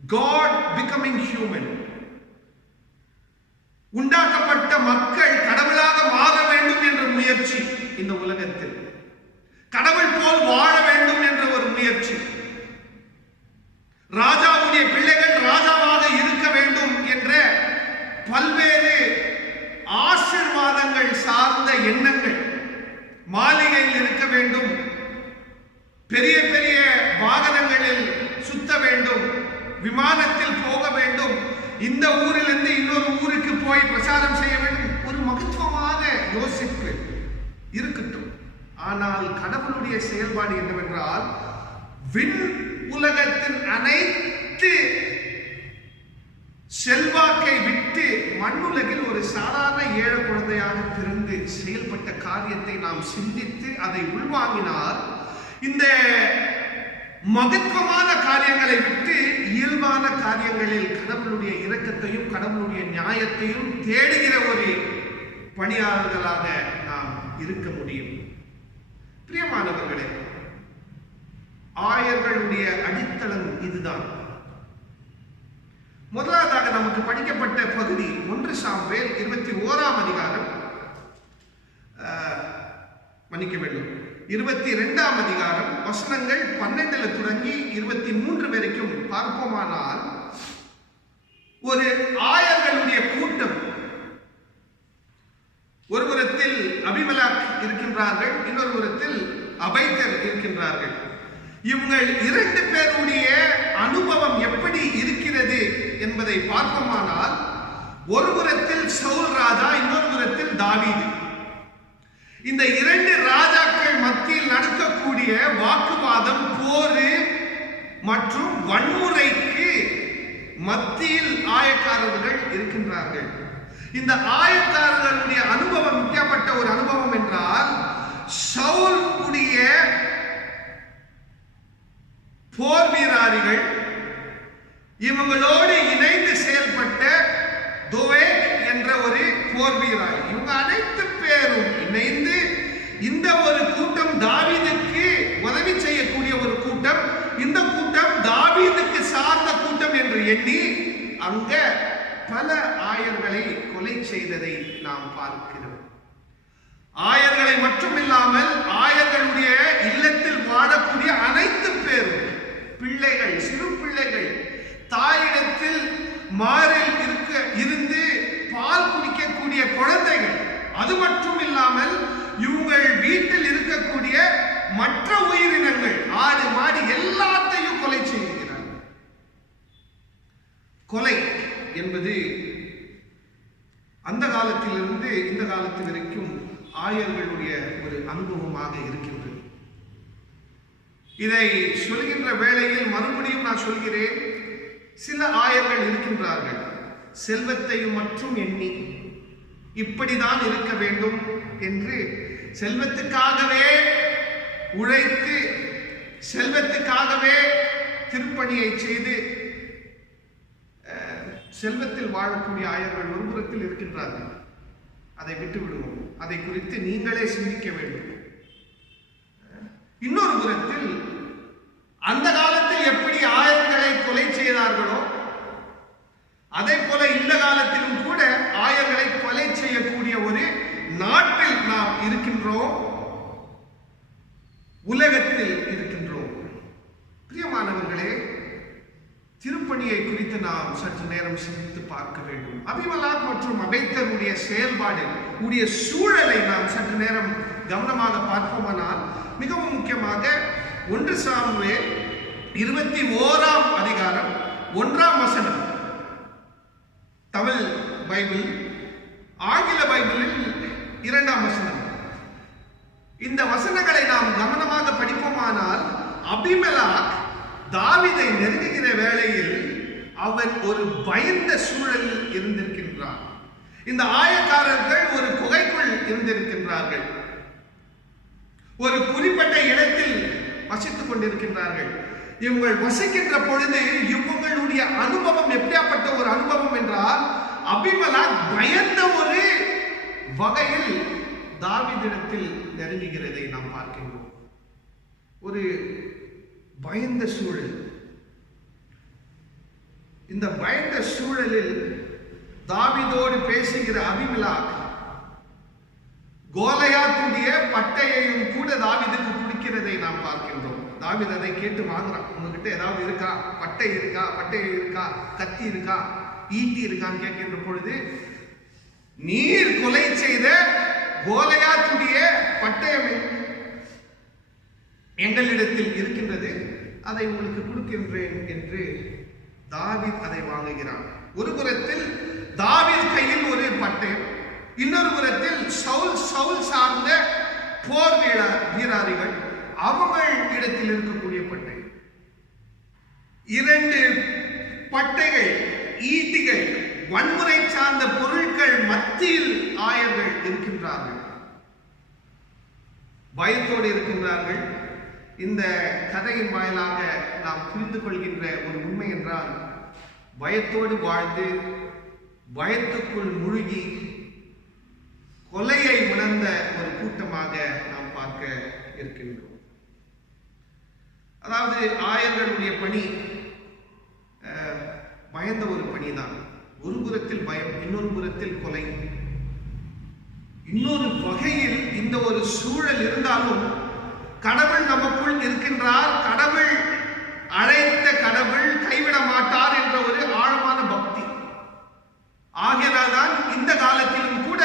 God becoming human. உண்டாக்கப்பட்ட மக்கள் கடவுளாக மாற வேண்டும் என்ற முயற்சி இந்த உலகத்தில், கடவுள் போல் வாழ வேண்டும் என்ற ஒரு முயற்சி, ராஜாவுடைய பிள்ளைகள் ராஜாவாக இருக்க வேண்டும் என்ற பல்வேறு ஆசீர்வாதங்கள் சார்ந்த எண்ணங்கள், மாளிகையில் இருக்க வேண்டும், பெரிய பெரிய வாகனங்களில் சுத்த வேண்டும், விமானத்தில் போக வேண்டும், இந்த ஊரிலிருந்து இன்னொரு ஊருக்கு போய் பிரச்சாரம் செய்ய வேண்டும், ஒரு மகத்துவமான யோசிப்பு இருக்கட்டும். ஆனால் கடவுளுடைய செயல்பாடு என்னவென்றால், விண் உலகத்தின் அனைத்து செல்வாக்கை விட்டு மண்ணுலகில் ஒரு சாதாரண ஏழை குழந்தையாக பிறந்து செயல்பட்ட காரியத்தை நாம் சிந்தித்து அதை உள்வாங்கினால், இந்த மகத்துவமான காரியங்களை விட்டு இயல்பான காரியங்களில் கடவுளுடைய இரக்கத்தையும் கடவுளுடைய நியாயத்தையும் தேடுகிற ஒரு பணியாளர்களாக நாம் இருக்க முடியும். பிரியமானவர்களே, ஆயர்களுடைய அடித்தளம் இதுதான். முதலாவதாக நமக்கு படிக்கப்பட்ட பகுதி 1 சாமுவேல் 21ஆம் அதிகாரம், மன்னிக்க வேண்டும், 22ஆம் அதிகாரம் வசனங்கள் 12 தொடங்கி 23 வரைக்கும் பார்ப்போமானால், ஒரு ஆயர்களுடைய கூட்டம், ஒரு புறத்தில் அபிமெலேக் இருக்கின்றார்கள், இன்னொரு புறத்தில் அபைத்தர் இருக்கின்றார்கள். இவங்கள் 2 பேருடைய அனுபவம் எப்படி இருக்கிறது என்பதை பார்ப்போமானால், ஒரு புறத்தில் சவுல் ராஜா, இன்னொரு புறத்தில் தாவீது. இந்த 2 ராஜாக்கள் மத்தியில் நடக்கக்கூடிய வாக்குவாதம், போரு மற்றும் வன்முறைக்கு மத்தியில் ஆயக்காரர்கள் இருக்கின்றார்கள். இந்த ஆயக்காரர்களுடைய அனுபவம் முக்கியப்பட்ட ஒரு அனுபவம் என்றால், சவுல் உடைய போர் வீரர்கள் இவங்களோடு இணைந்து செயல்பட்ட தோவேக் என்ற ஒரு போர் வீரர், இவங்க அனைத்து பேரும் இணைந்து இந்த ஒரு கூட்டம் தாவீதுக்கு உதவி செய்யக்கூடிய ஒரு கூட்டம், இந்த கூட்டம் தாவீதுக்கு சார்ந்த கூட்டம் என்று எண்ணி அங்க பல ஆயர்களை கொலை செய்ததை நாம் பார்க்கிறோம். ஆயர்களை மட்டுமில்லாமல் ஆயர்களுடைய இல்லத்தில் வாழக்கூடிய அனைத்து பேரும், பிள்ளைகள், சிறு பிள்ளைகள், தாயிடத்தில் மாறில் இருந்து பால் குடிக்கக்கூடிய குழந்தைகள், அது மட்டும் இல்லாமல் இவங்கள் வீட்டில் இருக்கக்கூடிய மற்ற உயிரினங்கள், ஆடு மாடு எல்லாத்தையும் கொலை செய்கிறார். கொலை என்பது அந்த காலத்திலிருந்து இந்த காலத்து வரைக்கும் ஆயர்களுடைய ஒரு அனுபவமாக இருக்கின்றது. இதை சொல்கின்ற வேளையில் மறுபடியும் நான் சொல்கிறேன், சில ஆயர்கள் இருக்கின்றார்கள், செல்வத்தையும் மற்றும் எண்ணி இப்படிதான் இருக்க வேண்டும் என்று செல்வத்துக்காகவே உழைத்து செல்வத்துக்காகவே திருப்பணியை செய்து செல்வத்தில் வாழக்கூடிய ஆயர்கள் ஒரு புறத்தில் இருக்கின்றார்கள். அதை விட்டு விடுவோம், அதை குறித்து நீங்களே சிந்திக்க வேண்டும். இன்னொரு புறத்தில் அந்த காலத்தில் எப்படி ஆயர்களை கொலை செய்தார்களோ அதே போல இந்த காலத்திலும் கூட ஆயர்களை கொலை செய்யக்கூடிய ஒரு நாட்டில் நாம் இருக்கின்றோம், உலகத்தில் இருக்கின்றோம். பிரியமானவர்களே, திருப்பணியை குறித்து நாம் சற்று நேரம் சிந்தித்து பார்க்க வேண்டும். அபிமெலேக் மற்றும் அபைத்தருடைய செயல்பாடு உடைய சூழலை நாம் சற்று நேரம் கவனமாக பார்ப்போமானால், மிகவும் முக்கியமாக 1 சாமுவேல் 21ஆம் அதிகாரம் 1ஆம் வசனம், தமிழ் பைபிள், ஆங்கில பைபிளில் 2ஆம் வசனம். இந்த வசனங்களை நாம் கவனமாக படிப்போமானால், அபிமெலேக் தாவீதை நெருங்குகிற வேளையில் அவன் ஒரு பயந்த சூழலில் இருந்திருக்கின்றான். இந்த ஆயக்காரர்கள் ஒரு குகைக்குள் இருந்திருக்கின்றார்கள். ஒரு குறிப்பிட்ட இடத்தில் வசித்துக் கொண்டிருக்கின்றார்கள். இவங்கள் வசிக்கின்ற பொழுது இவங்களுடைய அனுபவம் எப்படியாப்பட்ட ஒரு அனுபவம் என்றால், அபிமெலேக் பயந்த ஒரு வகையில் தாவீதிடத்தில் நெருங்குகிறதை நாம் பார்க்கின்றோம். ஒரு பயந்த சூழல். இந்த பயந்த சூழலில் தாவீதோடு பேசுகிற அபிமெலேக் கோலியாத்துடைய பட்டையையும் கூட தாவீதுக்கு கொடுக்கிறதை நாம் பார்க்கின்றோம். தாவீது அதை கேட்டு வாங்குறான். உங்ககிட்ட ஏதாவது இருக்கா? பட்டை இருக்கா? பட்டை இருக்கா? கத்தி இருக்கா? ஈட்டி இருக்கான்னு கேட்கின்ற பொழுது, நீர் கொலை செய்த கோலியாத்துடைய பட்டயம் எங்களிடத்தில் இருக்கின்றது, அதை உங்களுக்கு கொடுக்கின்றேன் என்று தாவீது அதை வாங்குகிறான். ஒரு புறத்தில் தாவீது கையில் ஒரு பட்டயம், இன்னொரு புறத்தில் சவுல் சார்ந்த போர் வீரர்கள் அவங்கள் இடத்தில் இருக்கக்கூடிய பட்டயம். இரண்டு பட்டைகள், ஈட்டிகள், வன்முறை சார்ந்த பொருட்கள் மத்தியில் ஆயர்கள் இருக்கின்றார்கள், பயத்தோடு இருக்கின்றார்கள். இந்த கதையின் வாயிலாக நாம் புரிந்து கொள்கின்ற ஒரு உண்மை என்றால், பயத்தோடு வாழ்ந்து பயத்துக்குள் மூழ்கி கொலையை உணர்ந்த ஒரு கூட்டமாக நாம் பார்க்க இருக்கின்றோம். அதாவது ஆயர்களுடைய பணி பயந்த ஒரு பணிதான். ஒரு புறத்தில் பயம், இன்னொரு புறத்தில் கொலை. இன்னொரு வகையில் இந்த ஒரு சூழல் இருந்தாலும் கடவுள் நமக்குள் இருக்கின்றார், கடவுள் அழைத்த கடவுள் கைவிட மாட்டார் என்ற ஒரு ஆழமான பக்தி. ஆகையால்தான் இந்த காலத்திலும் கூட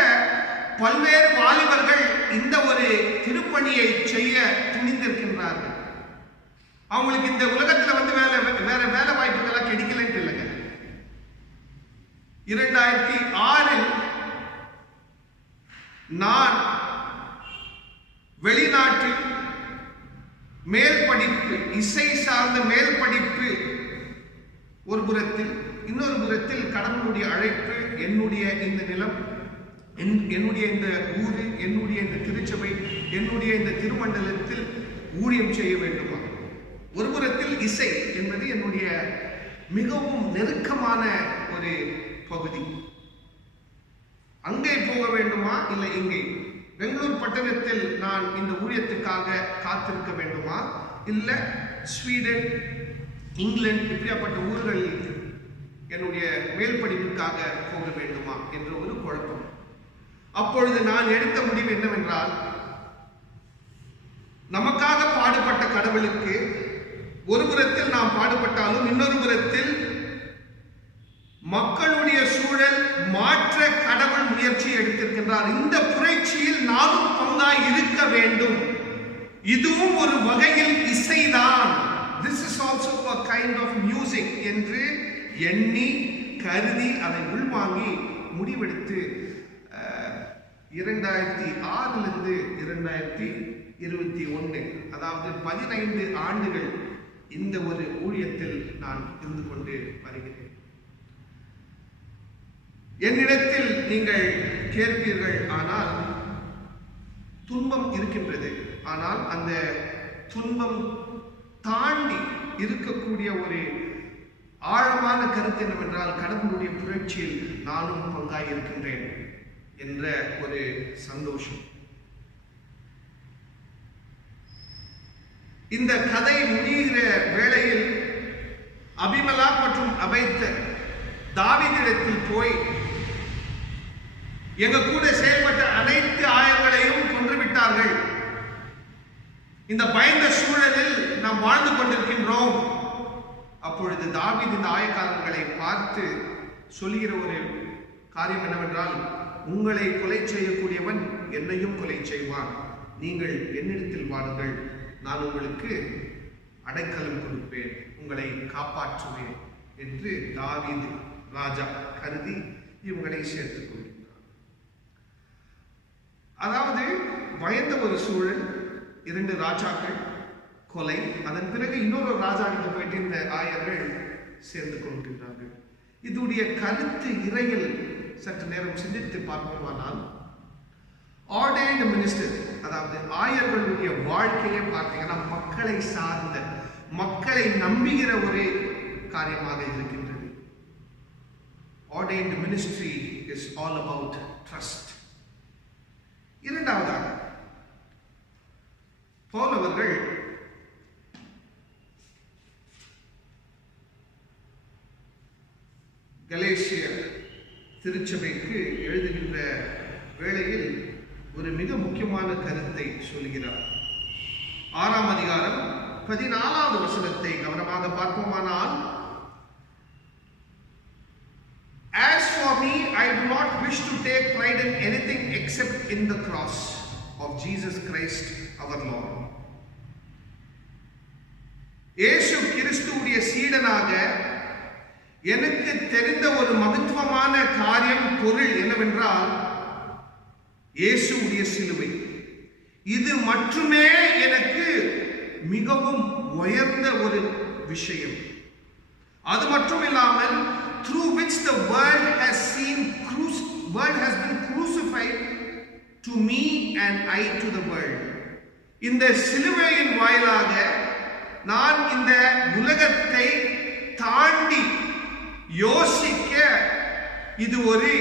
பல்வேறு வாலிபர்கள் இந்த ஒரு திருப்பணியை செய்ய துணிந்திருக்கின்றார்கள். அவங்களுக்கு இந்த உலகத்துல வேற வேலை வாய்ப்புகளாக கிடைக்கலன்னு இல்லைங்க. 2006 நான் வெளிநாட்டில் மேல் படிப்பு, இசை சார்ந்த மேல் படிப்பு ஒரு புறத்தில், இன்னொரு புறத்தில் கடவுளுடைய அழைப்பு, என்னுடைய இந்த நிலம், என்னுடைய இந்த ஊரு, என்னுடைய இந்த திருச்சபை, என்னுடைய இந்த திருமண்டலத்தில் ஊழியம் செய்ய வேண்டுமா? ஒரு புறத்தில் இசை என்பது என்னுடைய மிகவும் நெருக்கமான ஒரு பகுதி. அங்கே போக வேண்டுமா இல்லை இங்கே? பெங்களூர் பட்டணத்தில் நான் இந்த ஊழியத்துக்காக காத்திருக்க வேண்டுமா இல்லை ஸ்வீடன், இங்கிலாந்து இப்படியாப்பட்ட ஊர்களில் என்னுடைய மேல் படிப்புக்காக போக வேண்டுமா என்ற ஒரு குழப்பம். அப்பொழுது நான் எடுத்த முடிவு என்னவென்றால், நமக்காக பாடுபட்ட கடவுளுக்கு ஒரு புறத்தில் நாம் பாடுபட்டாலும் இன்னொரு புறத்தில் மக்களுடைய சூழல் மாற்ற கடவுள் முயற்சி எடுத்திருக்கின்றார். இந்த புரட்சியில் நாமும் பங்காய் இருக்க வேண்டும். இதுவும் ஒரு வகையில் இசைதான். This is also a kind of music என்று எண்ணி கருதி அதை உள்வாங்கி முடிவெடுத்து 2006 2021 அதாவது 15 ஆண்டுகள் இந்த ஒரு ஊழியத்தில் நான் இருந்து கொண்டு வருகிறேன். என்னிடத்தில் நீங்கள் கேட்பீர்கள், ஆனால் துன்பம் இருக்கின்றது, ஆனால் அந்த துன்பம் தாண்டி இருக்கக்கூடிய ஒரு ஆழமான கருத்து என்னவென்றால், கடவுளுடைய புரட்சியில் நானும் பங்காய் இருக்கின்றேன் என்ற ஒரு சந்தோஷம். இந்த கதை முடிகிற வேளையில் அபிமெலேக் மற்றும் அபைத்தர் தாவீதிடத்தில் போய், எங்க கூட செயல்பட்ட அனைத்து ஆயர்களையும் கொன்றுவிட்டார்கள், இந்த பயந்த சூழலில் நாம் வாழ்ந்து கொண்டிருக்கின்றோம். அப்பொழுது தாவீது இந்த ஆயக்காரர்களை பார்த்து சொல்லுகிற ஒரு காரியம் என்னவென்றால், உங்களை கொலை செய்யக்கூடியவன் என்னையும் கொலை செய்வான், நீங்கள் என்னிடத்தில் வாருங்கள், நான் உங்களுக்கு அடைக்கலம் கொடுப்பேன், உங்களை காப்பாற்றுவேன் என்று தாவீது ராஜா கருதி இவங்களை சேர்த்துக் கொள்கிறார். அதாவது பயந்த ஒரு சூழல், 2 ராஜாக்கள் கொலை, அதன் பிறகு இன்னொரு ராஜா கிட்ட போயிட்டு இந்த ஆயர்கள் சேர்ந்து கொள்கின்றார்கள். இதனுடைய கருத்து இறையில் சற்று நேரம் சிந்தித்து பார்ப்போமானால், ஆர்டைன்டு மினிஸ்டர், அதாவது ஆயர்களுடைய வாழ்க்கையை பார்த்தீங்கன்னா மக்களை சார்ந்த, மக்களை நம்புகிற ஒரு காரியமாக இருக்கின்றது. Ordained ministry is all about trust. இரண்டாவதாக பவுல் அவர்கள் கலேசிய திருச்சபைக்கு எழுதுகின்ற வேளையில் ஒரு மிக முக்கியமான கருத்தை சொல்கிறார். 6ஆம் அதிகாரம் 14வது வசனத்தை கவனமாக பார்ப்போமானால், As for me, I do not wish to take pride in anything except in the cross of Jesus Christ our Lord. இயேசு கிறிஸ்துவுடைய சீடனாக எனக்கு தெரிந்த ஒரு மகத்துவமான காரியம், பொருள் என்னவென்றால் இயேசுவுடைய சிலுவை. இது மட்டுமே எனக்கு மிகவும் உயர்ந்த ஒரு விஷயம். அது மட்டும் இல்லாமல், through which the world has been crucified to me and I to the world. இந்த சிலுவையின் வாயிலாக நான் இந்த உலகத்தை தாண்டி யோசிக்க இது ஒரு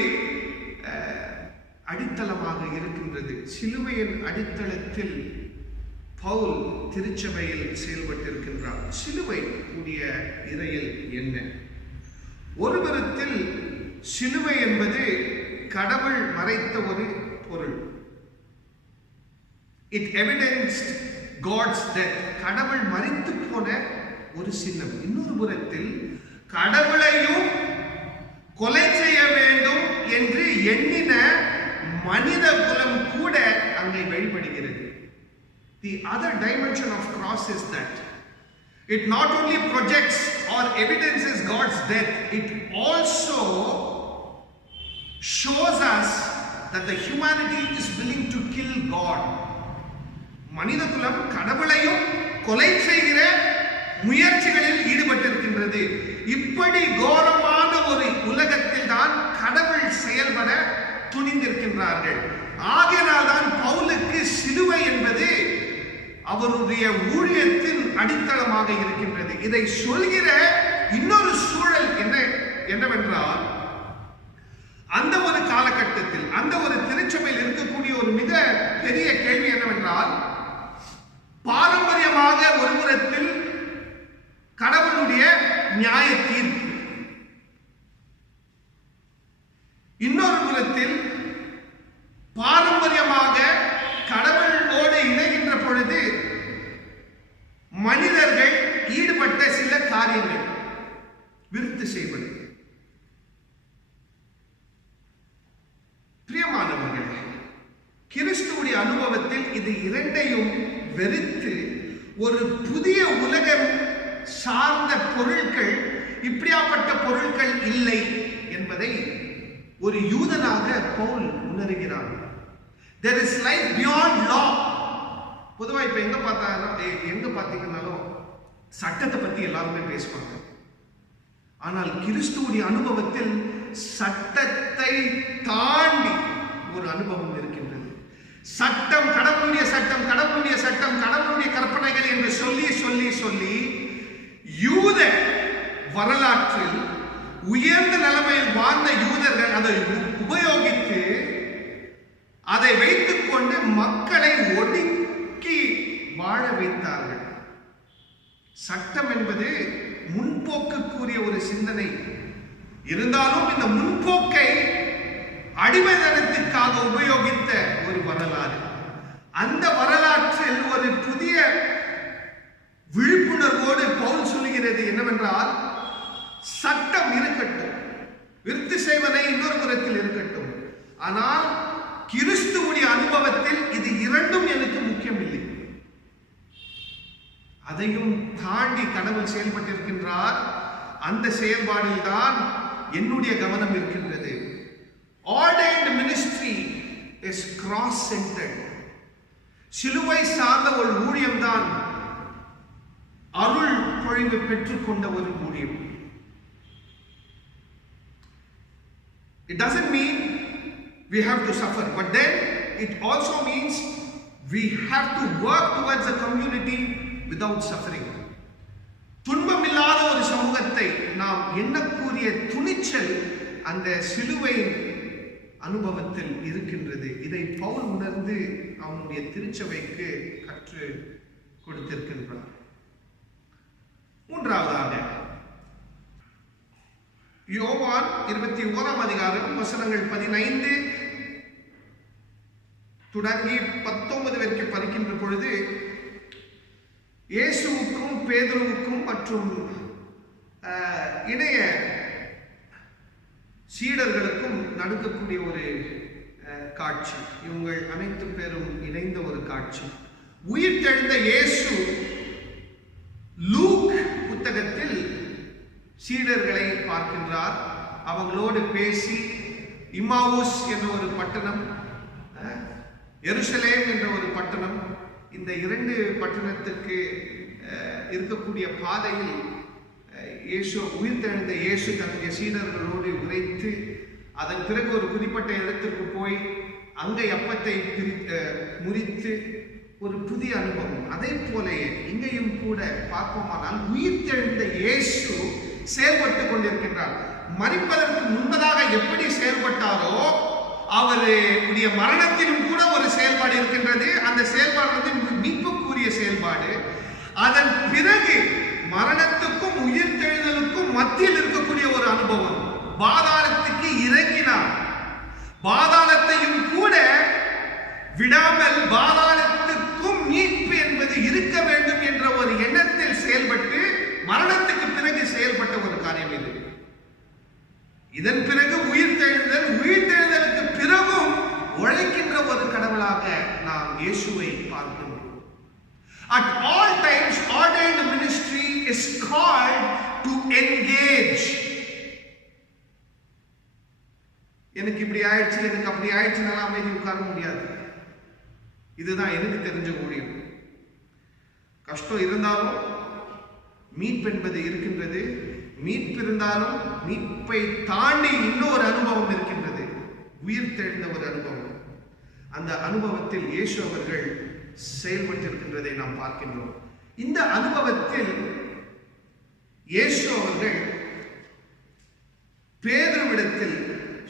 அடித்தளமாக இருக்கின்றது. சிலுவையின் அடித்தளத்தில் பவுல் திருச்சபையில் செயல்பட்டிருக்கின்றார். சிலுவை உடைய இறையில் என்ன? ஒரு விதத்தில் சிலுவை என்பது கடவுள் மறைத்த ஒரு பொருள். It evidenced God's death. கடவுள் மரித்து போன ஒரு சின்னம். இன்னொரு புறத்தில் கடவுளையும் கொலை செய்ய வேண்டும் என்று எண்ணின மனித குலம் கூட அங்கே வெளிப்படுகிறது. The other dimension of cross is that it not only projects or evidences God's death, it also shows us that the humanity is willing to kill God. மனித குலம் கடவுளையும் கொலை செய்கிற முயற்சிகளில் ஈடுபட்டிருக்கின்றது. இப்படி கோரமான ஒரு உலகத்தில் தான் கடவுள் செயல்பட துணிந்திருக்கின்றார்கள். ஆகையினால் தான் பவுலுக்கு சிலுவை என்பது அவருடைய ஊழியத்தின் அடித்தளமாக இருக்கின்றது. இதை சொல்கிற இன்னொரு சூழல் என்னவென்றால், அந்த ஒரு காலகட்டத்தில் அந்த ஒரு திருச்சபையில் இருக்கக்கூடிய ஒரு மிக பெரிய கேள்வி என்னவென்றால், பாரம்பரியமாக ஒரு புறத்தில் கடவுளுடைய நியாய தீர்ப்பு, இன்னொரு புறத்தில் பாரம்பரியமாக கடவுளோடு இணைகின்ற பொழுது மனிதர்கள் ஈடுபட்ட சில காரியங்கள் விருத்து செய்வது. பிரியமானவர்களே, கிறிஸ்துவுடைய அனுபவத்தில் இது இரண்டையும் வெறுத்து ஒரு புதிய உலகம் சார்ந்த பொருட்கள், இப்படியாப்பட்ட பொருட்கள் இல்லை என்பதை ஒரு யூதனாக பவுல் உணர்கிறார். There is life beyond law. பொதுவாக இப்ப எங்க பார்த்தீங்கன்னாலும் சட்டத்தை பத்தி எல்லாருமே பேசுவாங்க. ஆனால் கிறிஸ்துவுடைய அனுபவத்தில் சட்டத்தை தாண்டி ஒரு அனுபவம் இருக்கின்றது. சட்டம், கடவுளுடைய சட்டம், கடவுளுடைய சட்டம், கடவுளுடைய கற்பனைகள் என்று சொல்லி சொல்லி சொல்லி யூத வரலாற்றில் உயர்ந்த நிலைமையில் வாழ்ந்த யூதர்கள் அதை உபயோகித்து அதை வைத்துக் கொண்டு மக்களை ஒடுக்கி வாழ வைத்தார்கள். சட்டம் என்பது முன்போக்குக்குரிய ஒரு சிந்தனை இருந்தாலும் இந்த முன்போக்கை அடிமைத்தனத்திற்காக உபயோகித்த ஒரு வரலாறு. அந்த வரலாற்றில் ஒரு புதிய விழிப்புணர்வோடு பவுல் சொல்லுகிறது என்னவென்றால், சட்டம் இருக்கட்டும், விருத்தி செய்வதை இன்னொரு புறத்தில் இருக்கட்டும், ஆனால் கிறிஸ்துவுடைய அனுபவத்தில் இது இரண்டும் எனக்கு முக்கியமில்லை. அதையும் தாண்டி கடவுள் செயல்பட்டிருக்கின்றார். அந்த செயல்பாடில் தான் என்னுடைய கவனம் இருக்கின்றது. Ordained ministry is cross-centered. சிலுவை சார்ந்த ஒரு ஊழியம்தான் அருள் பொழிவு பெற்றுக்கொண்ட ஒரு ஊழியம். It doesn't mean we have to suffer, but then it also means we have to work towards a community without suffering. துன்பமில்லாத ஒரு சமூகத்தை நாம் எண்ணக்கூடிய துணிச்சல் அந்த சிலுவை அனுபவத்தில் இருக்கின்றது. இதை பவுல் உணர்ந்து அவனுடைய திருச்சபைக்கு கற்று கொடுத்திருக்கின்றார். மூன்றாவதாக யோவான் 21 அதிகாரம் வசனங்கள் 15 தொடங்கி 19 வரைக்கும் படிக்கின்ற பொழுது இயேசுவுக்கும் பேதுருவுக்கும் மற்றும் இணைய சீடர்களுக்கும் நடக்கக்கூடிய ஒரு காட்சி. இவங்கள் அனைத்து பேரும் இணைந்த ஒரு காட்சி. உயிர்த்தெழுந்த இயேசு லூக் புத்தகத்தில் சீடர்களை பார்க்கின்றார். அவங்களோடு பேசி இம்மாவுஸ் என்ற ஒரு பட்டணம், எருசலேம் என்ற ஒரு பட்டணம், இந்த இரண்டு பட்டணத்துக்கு இருக்கக்கூடிய பாதையில் இயேசு உயிர்த்தெழுந்த இயேசு தன்னுடைய சீடர்களோடு உரைத்து அதன் பிறகு ஒரு குறிப்பிட்ட இடத்திற்கு போய் அங்கே அப்பத்தை முறித்து ஒரு புதிய அனுபவம். அதே போல இங்கேயும் கூட பார்ப்போமானால் உயிர்த்தெழுந்த இயேசு செயல்பட்டு கொண்டிருக்கின்றார். மரிப்பதற்கு முன்பதாக எப்படி செயல்பட்டாரோ அவருடைய மரணத்திலும் கூட ஒரு செயல்பாடு இருக்கின்றது. அந்த செயல்பாடு வந்து மீட்புக்குரிய செயல்பாடு. அதன் பிறகு மரணத்துக்கும் உயிர்த்தெழுதலுக்கும் மத்தியில் இருக்கக்கூடிய ஒரு அனுபவம். பாதாளத்துக்கு இறங்கினார். பாதாளத்தையும் கூட விடாமல் பாதாளத்துக்கும் மீட்பு என்பது இருக்க வேண்டும் என்ற ஒரு எண்ணத்தில் செயல்பட்டு மரணத்துக்கு பிறகு செயல்பட்ட ஒரு காரியம் இது. இதன் பிறகு உயிர்த்தெழுதல், உயிர்த்தெழுதலுக்கு பிறகும் உழைக்கின்ற ஒரு கடவுளாக நாம் இயேசுவை பார்க்கின்றோம். At all times, ordained ministry is called to engage. எனக்கு இப்படி ஆயிடுச்சு, எனக்கு அப்படி ஆயிடுச்சுனால அமைதி உட்கார முடியாது. இதுதான் எனக்கு தெரிஞ்ச ஊழியம். கஷ்டம் இருந்தாலும் மீட்பு என்பது இருக்கின்றது. மீட்பு இருந்தாலும் மீட்பை தாண்டி இன்னொரு அனுபவம் இருக்கின்றது, உயிர்த்தெழுந்த ஒரு அனுபவம். அந்த அனுபவத்தில் இயேசு அவர்கள் செயல்பட்டிருக்கின்றதை நாம் பார்க்கின்றோம். இந்த அனுபவத்தில் இயேசு அவர்கள் பேதுருவிடத்தில்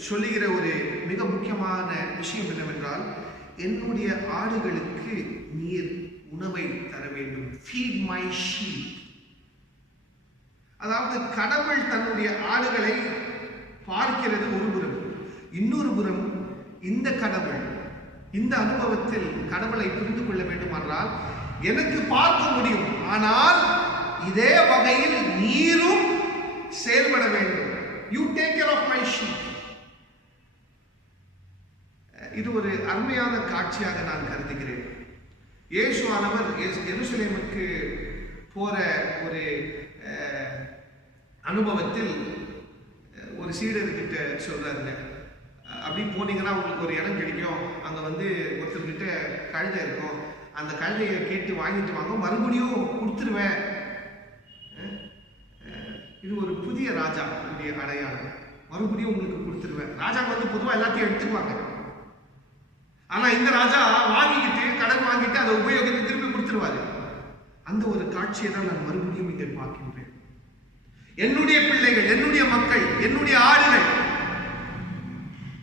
சொல்லுகிற ஒரு மிக முக்கியமான விஷயம் என்னவென்றால், என்னுடைய ஆடுகளுக்கு நீர் உணவை தர வேண்டும். Feed my sheep. அதாவது கடவுள் தன்னுடைய ஆடுகளை பார்க்கிறது ஒரு புறம், இன்னொரு புறம் இந்த கடவுள் இந்த அனுபவத்தில் கடவுளை புரிந்து கொள்ள வேண்டுமானால் எனக்கு பார்க்க முடியும், ஆனால் இதே வகையில் நீரும் செயல்பட வேண்டும். You take care of my sheep. இது ஒரு அருமையான காட்சியாக நான் கருதுகிறேன். இயேசுவானவர் எருசலேமுக்கு போற ஒரு அனுபவத்தில் ஒரு சீடர்கிட்ட சொல்றாருங்க, அப்படி போனீங்கன்னா உங்களுக்கு ஒரு இடம் கிடைக்கும், அங்க வந்து ஒருத்தர்கிட்ட கழுதை இருக்கும், அந்த கழுதையை கேட்டு வாங்கிட்டு வாங்க, மறுபடியும் கொடுத்துருவேன். இது ஒரு புதிய ராஜா அடையாளம். மறுபடியும் உங்களுக்கு கொடுத்துருவேன். ராஜா வந்து பொதுவாக எல்லாத்தையும் எடுத்துக்குவாங்க. ஆனா இந்த ராஜா வாங்கிக்கிட்டு கடன் வாங்கிட்டு அதை உபயோகித்து திருப்பி கொடுத்துருவாரு. அந்த ஒரு காட்சியை தான் நான் மறுபடியும் இதை பார்க்கின்றேன். என்னுடைய பிள்ளைகள், என்னுடைய மக்கள், என்னுடைய ஆடுகள்,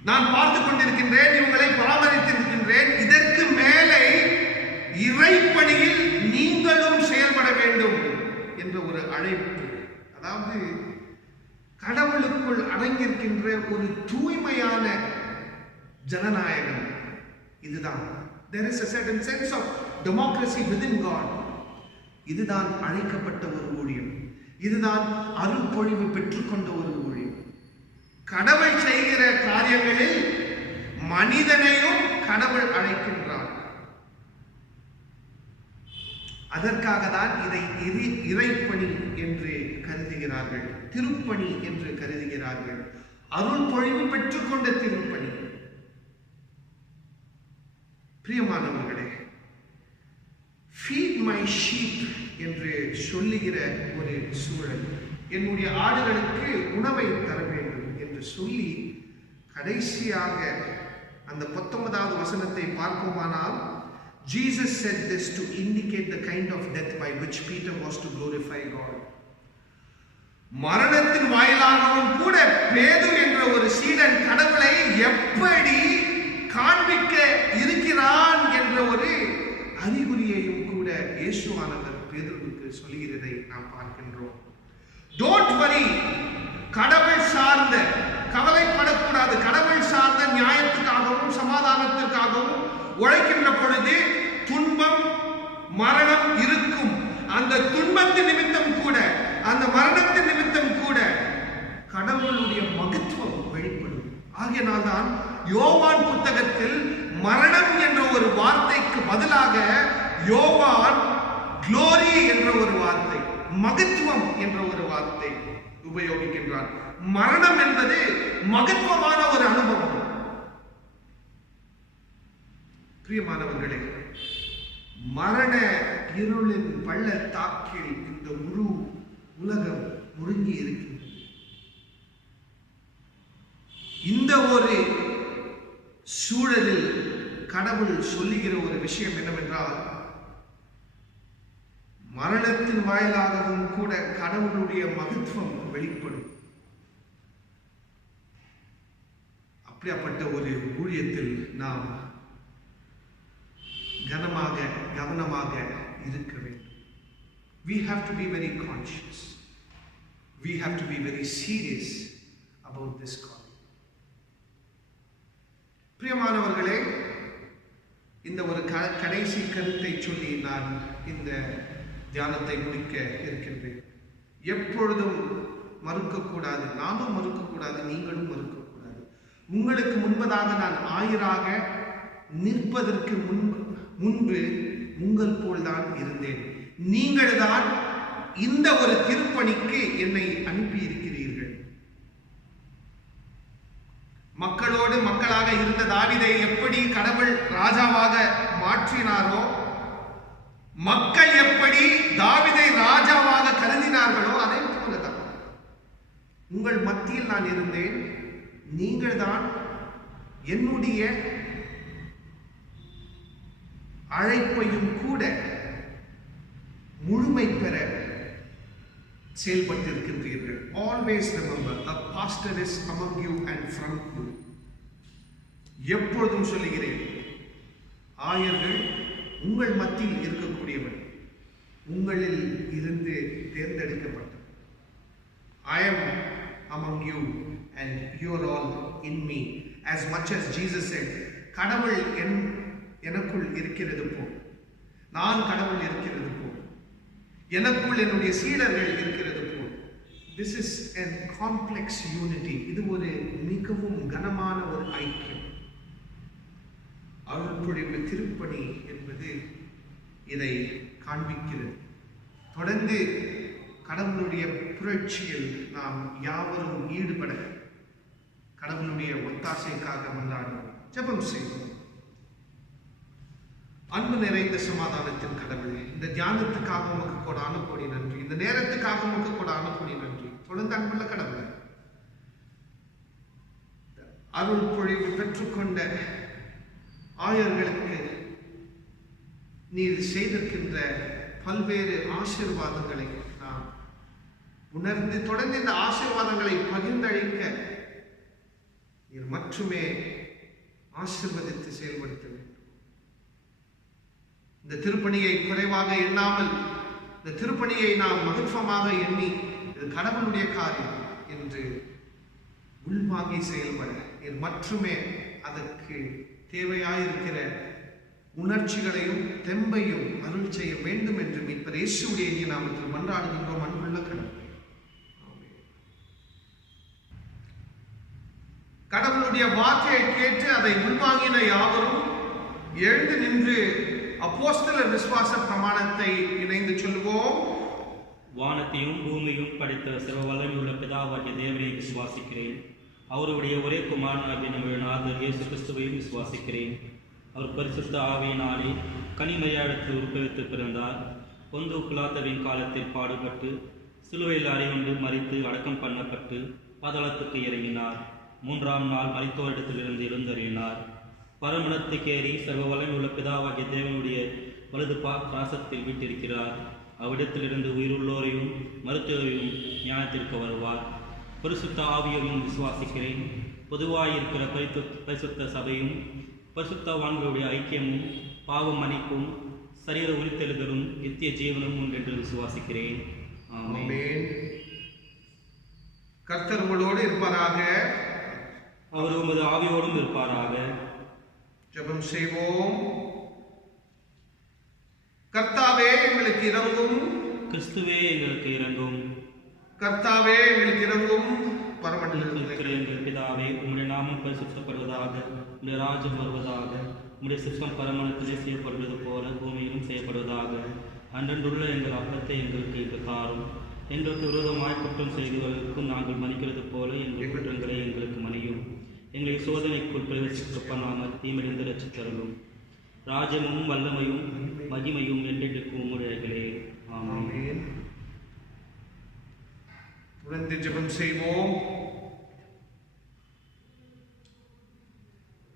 நான் பார்த்து கொண்டிருக்கின்றேன், இவங்களை பராமரித்திருக்கின்றேன். இதற்கு மேலே இறைப்பணியில் நீங்களும் செயல்பட வேண்டும் என்ற ஒரு அழைப்பு. அதாவது கடவுளுக்குள் அடங்கியிருக்கின்ற ஒரு தூய்மையான ஜனநாயகம் இதுதான். There is a certain sense of democracy within God. இதுதான் அழைக்கப்பட்ட ஒரு ஊழியம். இதுதான் அருள் பொழிவு பெற்றுக்கொண்ட ஒரு ஊழியம். கடவுள் செய்கிற காரியங்களில் மனிதனையும் கடவுள் அழைக்கின்றார். அதற்காக தான் இதை இறைப்பணி என்று கருதுகிறார்கள், திருப்பணி என்று கருதுகிறார்கள். அருள் பொழிவு பெற்றுக்கொண்ட திருப்பணி. பிரியமானவர்களே, feed my sheep என்று சொல்லுகிற ஒரு சூழல், என்னுடைய ஆடுகளுக்கு உணவை தர வேண்டும் என்று சொல்லி கடைசியாக அந்த 19வது வசனத்தை பார்ப்போமானால், Jesus said this to indicate the kind of death by which Peter was to glorify God. மரணத்தின் வாயிலாகவும் கூட பேதுரு என்ற ஒரு சீடன் கடவுளை எப்படி காண்பிக்க இருக்கிறான் என்ற ஒரு அறிகுறியையும் கூட இயேசுவானவர் பேதுருவுக்கு சொல்கிறதை நாம் பார்க்கின்றோம். Don't worry, கடவுள் சார்ந்த கவலைப்படக்கூடாது. கடவுள் சார்ந்த நியாயத்துக்காகவும் சமாதானத்திற்காகவும் உழைக்கின்ற பொழுது துன்பம் மரணம் இருக்கும். அந்த துன்பத்தின் நிமித்தம் கூட, அந்த மரணத்தின் நிமித்தம் கூட கடவுளுடைய மகத்துவம் வெளிப்படும். ஆகையினால்தான் யோவான் புத்தகத்தில் மரணம் என்ற ஒரு வார்த்தைக்கு பதிலாக யோவான் க்ளோரி என்ற ஒரு வார்த்தை, மகத்துவம் என்ற ஒரு வார்த்தை உபயோகிக்கின்றார். மரணம் என்பது மகத்துவமான ஒரு அனுபவம். பிரியமானவர்களே, மரண இருளின் பள்ளத்தாக்கில் இந்த முழு உலகம் முழுங்கி இருக்கின்றது. இந்த ஒரு சூழலில் கடவுள் சொல்லுகிற ஒரு விஷயம் என்னவென்றால், மரணத்தின் வாயிலாகவும் கூட கடவுளுடைய மகத்துவம் வெளிப்படும். அப்படிப்பட்ட ஒரு ஊழியத்தில் நாம் கவனமாக இருக்க வேண்டும். We have to be very conscious. We have to be very serious about this calling. பிரியமானவர்களே, இந்த ஒரு கடைசி கருத்தை சொல்லி நான் இந்த தியானத்தை முடிக்க இருக்கின்றேன். எப்பொழுதும் மறுக்கக்கூடாது, நானும் மறுக்கக்கூடாது, நீங்களும் மறுக்கக்கூடாது. உங்களுக்கு முன்பதாக நான் ஆயராக நிற்பதற்கு முன்பு உங்கள் போல்தான் இருந்தேன். நீங்கள் தான் இந்த ஒரு திருப்பணிக்கு என்னை அனுப்பி இருக்கிறீர்கள். மக்களோடு மக்களாக இருந்த தாவீதை எப்படி கடவுள் ராஜாவாக மாற்றினாரோ, மக்கள் எப்படி தாவீதை ராஜாவாக கருதினார்களோ, அதே போலதான் உங்கள் மத்தியில் நான் இருந்தேன். நீங்கள் தான் என்னுடைய அழைப்பையும் கூட முழுமை பெற செயல்பட்டிருக்கின்றீர்கள். Always remember, a pastor is among you and from you. எப்பொழுதும் சொல்லுகிறேன், ஆயர்கள் உங்கள் மத்தியில் இருக்கக்கூடியவர், உங்களில் இருந்து தேர்ந்தெடுக்கப்பட்டவர். I am among you and you are all in me. As much as Jesus said, கடவுள் எனக்குள் இருக்கிறது போல், நான் கடவுள் இருக்கிறது போல், எனக்குள் என்னுடைய சீடர்கள் இருக்கிறது போல். This is a complex unity. இது ஒரு மிகவும் கனமான ஒரு ஐக்கியம். அருள்பொழிவு திருப்பணி என்பது இதை காண்பிக்கிறது. தொடர்ந்து கடவுளுடைய புரட்சியில் நாம் யாவரும் ஈடுபட கடவுளுடைய ஒத்தாசைக்காக மன்றாடுவோம், ஜெபம் செய்வோம். அன்பு நிறைந்த சமாதானத்தின் கடவுளே, இந்த தியானத்துக்காக உமக்கு கொடான கோடி நன்றி. இந்த நேரத்துக்காக உமக்கு கொடான கோடி நன்றி. தொடர்ந்து அன்புள்ள கடவுளே, அருள் பொழிவு பெற்றுக்கொண்ட ஆயர்களுக்கு நீர் செய்திருக்கின்ற பல்வேறு ஆசீர்வாதங்களை நாம் உணர்ந்து தொடர்ந்து இந்த ஆசீர்வாதங்களை பகிர்ந்தளிக்க நீர் மட்டுமே ஆசீர்வதித்து செயல்படுத்த வேண்டும். இந்த திருப்பணியை குறைவாக எண்ணாமல், இந்த திருப்பணியை நாம் மகத்துவமாக எண்ணி இது கடவுளுடைய காரியம் என்று உள்வாங்கி செயல்பட நீர் மட்டுமே அதற்கு தேவையாயிருக்கிற உணர்ச்சிகளையும் தெம்பையும் அருள் செய்ய வேண்டும் என்று மீட்பர் இயேசுவுடைய நாமத்தில் மன்றாடுகின்றோம் அன்புள்ள கடவுளே. கடவுளுடைய வார்த்தையை கேட்டு அதை உள்வாங்கின யாவரும் எழுந்து நின்று அப்போஸ்தலர் விசுவாச பிரமாணத்தை இணைந்து சொல்லுவோம். வானத்தையும் பூமியும் படைத்த சர்வ வல்லமையுள்ள பிதாவாகிய தேவனை விசுவாசிக்கிறேன். அவருடைய ஒரே குமாரனாகிய நம்முடைய நாதர் இயேசு கிறிஸ்துவையும் விசுவாசிக்கிறேன். அவர் பரிசுத்த ஆவியினாலே கனிமரியாளிடத்தில் உற்பவித்து பிறந்தார். பொந்து பிலாத்துவின் காலத்தில் பாடுபட்டு சிலுவையில் அறையுண்டு மரித்து அடக்கம் பண்ணப்பட்டு பாதாளத்துக்கு இறங்கினார். 3ஆம் நாள் மரித்தோரிடத்திலிருந்து எழுந்தருளினார். பரமணத்துக்கேறி சர்வ வல்லமை உள்ள பிதாவாகிய தேவனுடைய வலது பாசத்தில் வீட்டிருக்கிறார். அவ்விடத்திலிருந்து உயிருள்ளோரையும் மருத்துவரையும் ஞானத்திற்கு வருவார். பரிசுத்த ஆவியையும் விசுவாசிக்கிறேன். பொதுவாயிருக்கிற பரிசுத்த சபையும் பரிசுத்தவான்களுடைய ஐக்கியமும் பாவம் மன்னிப்பும் சரீர உரித்தெழுதலும் நித்திய ஜீவனும் ஒன்றென்று விசுவாசிக்கிறேன். ஆமென். கர்த்தர் உங்களோடு இருப்பாராக. அவர் உமது ஆவியோடும் இருப்பாராக. ஜெபம் செய்வோம். கர்த்தாவே எங்களுக்கு இரங்கும். கிறிஸ்துவே எங்களுக்கு இரங்கும். கர்த்தாவே எங்களுக்கு இரங்கும். பரமண்டலத்தில் இருக்கிற எங்கள் பிதாவே, உம்முடைய நாமம் பரிசுத்தப்படுவதாக, உம்முடைய ராஜ்யம் வருவதாக, உம்முடைய சித்தம் பரமணத்திலே செய்யப்படுவது போல பூமியிலும் செய்யப்படுவதாக. அன்றன்றுள்ள எங்கள் அப்பத்தை எங்களுக்கு இன்று தாரும். எங்களுக்கு விரோதமாய் குற்றம் செய்தவர்களுக்கும் நாங்கள் மன்னிக்கிறது போல எங்கள் குற்றங்களை எங்களுக்கு மன்னியும். எங்களை சோதனைக்குள் பிரவேசிக்க பண்ணாமல் தீமையிலிருந்து ரட்சித்தருளும். ராஜமும் வல்லமையும் மகிமையும் என்றென்றைக்கு உம்முடையகளே. ஆமென். தொடர்ந்து ஜெபம் செய்வோம்.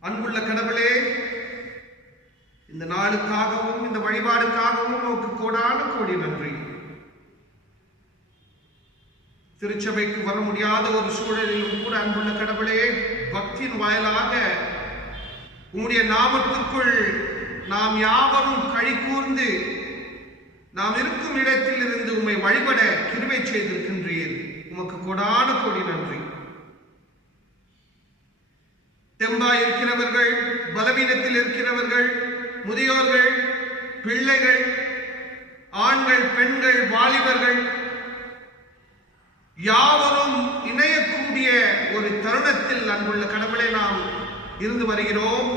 அன்புள்ள கடவுளே, இந்த நாளுக்காகவும் இந்த வழிபாடுக்காகவும் உமக்கு கோடான கோடி நன்றி. திருச்சபைக்கு வர முடியாத ஒரு சூழலிலும் கூட அன்புள்ள கடவுளே, பக்தியின் வாயிலாக உம்முடைய நாமத்திற்குள் நாம் யாவரும் களி கூர்ந்து நாம் இருக்கும் இடத்தில் இருந்து உம்மை வழிபட கிருபை செய்திருக்கின்றீர். உமக்கு கோடான கோடி நன்றி. தெம்பாய் இருக்கிறவர்கள், பலவீனத்தில் இருக்கிறவர்கள், முதியோர்கள், பிள்ளைகள், ஆண்கள், பெண்கள், வாலிபர்கள் யாவரும் இணையக்கூடிய ஒரு தருணத்தில் அன்புள்ள கடவுளை நாம் இருந்து வருகிறோம்.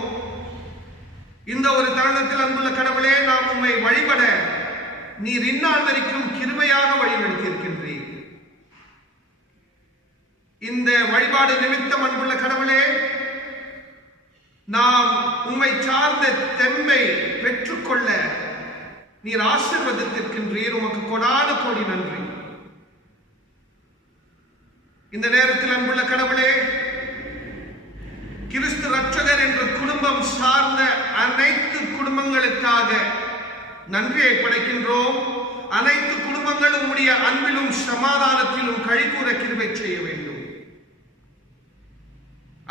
இந்த ஒரு தருணத்தில் அன்புள்ள கடவுளே, நாம் உம்மை வழிபட நீர் இந்நாள் வரைக்கும் கிருபையாக வழிநடத்தியிருக்கின்றீர். இந்த வழிபாடு நிமித்தம் அன்புள்ள கடவுளே, நாம் உம்மை சார்ந்த தெம்பை பெற்றுக்கொள்ள நீர் ஆசீர்வதித்திருக்கின்றீர். உமக்கு கொடான கோடி நன்றி. இந்த நேரத்தில் அன்புள்ள கடவுளே, கிறிஸ்து ரட்சகர் என்ற குடும்பம் சார்ந்த அனைத்து குடும்பங்களுக்காக நன்றியை படைக்கின்றோம். அனைத்து குடும்பங்களும் உம்முடைய அன்பிலும் சமாதானத்திலும் களிகூர கிருபை செய்ய வேண்டும்.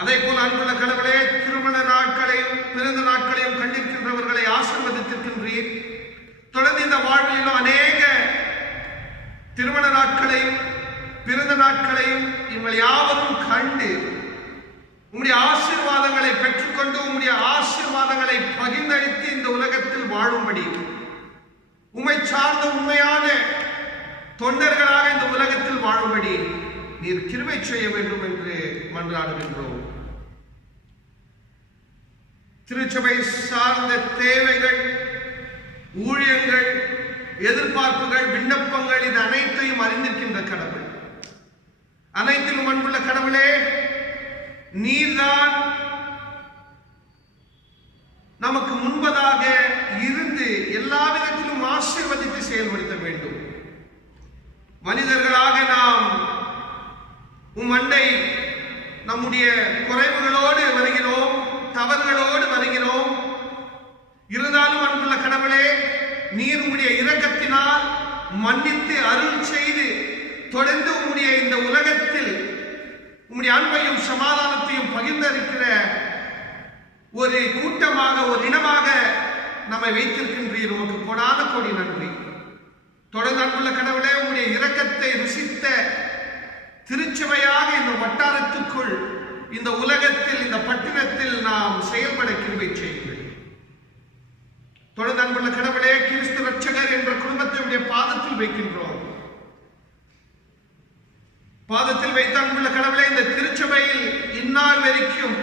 அதே போல அன்புள்ள கடவுளே, திருமண நாட்களையும் பிறந்த நாட்களையும் கண்டிருக்கின்றவர்களை ஆசீர்வதித்திருக்கின்றீர். தொடர்ந்து இந்த வாழ்விலும் அநேக திருமண நாட்களையும் பிறந்த நாட்களையும் இவங்கள் யாவரும் கண்டு உம்முடைய ஆசீர்வாதங்களை பெற்றுக்கொண்டு உம்முடைய ஆசீர்வாதங்களை பகிர்ந்தளித்து இந்த உலகத்தில் வாழும்படி உம்மை சார்ந்த உண்மையான தொண்டர்களாக இந்த உலகத்தில் வாழும்படி நீர் கிருபை செய்ய வேண்டும் என்று மன்றாடுகின்றோம். திருச்சபை சார்ந்த தேவைகள், ஊழியங்கள், எதிர்பார்ப்புகள், விண்ணப்பங்கள் இது அனைத்தையும் அறிந்திருக்கின்ற கடவுள். அனைத்திலும் அன்புள்ள கடவுளே, நீர்தான் நமக்கு முன்பதாக இருந்து எல்லா விதத்திலும் ஆசீர்வதித்து செயல்படுத்த வேண்டும். மனிதர்களாக நாம் அண்டை நம்முடைய குறைவுகளோடு வருகிறோம், தவறுகளோடு வருகிறோம். இருந்தாலும் அன்புள்ள கடவுளே, நீர் உம்முடைய இரக்கத்தினால் மன்னித்து அருள் செய்து தொடர்ந்து உம்முடைய இந்த உலகத்தில் உம்முடைய அன்பையும் சமாதானத்தையும் பகிர்ந்திருக்கிற ஒரு கூட்டமாக, ஒரு இனமாக நம்மை வைத்திருக்கின்றீர். உமக்கு கோடான கோடி நன்றி. தொடர்ந்து அன்புள்ள கடவுளே, உம்முடைய இரக்கத்தை ருசித்த திருச்சபையாக இந்த வட்டாரத்துக்குள், இந்த உலகத்தில், இந்த பட்டினத்தில் நாம் செயல்பட கிருபை செய்யுங்கள். தொடர்ந்து அன்புள்ள கடவுளே, கிறிஸ்து ரட்சகர் என்ற குடும்பத்தை பாதத்தில் வைக்கின்றோம். பாதத்தில் வைத்த அன்புள்ள கடவுளே, இந்த திருச்சபையில் இந்நாள் வரைக்கும்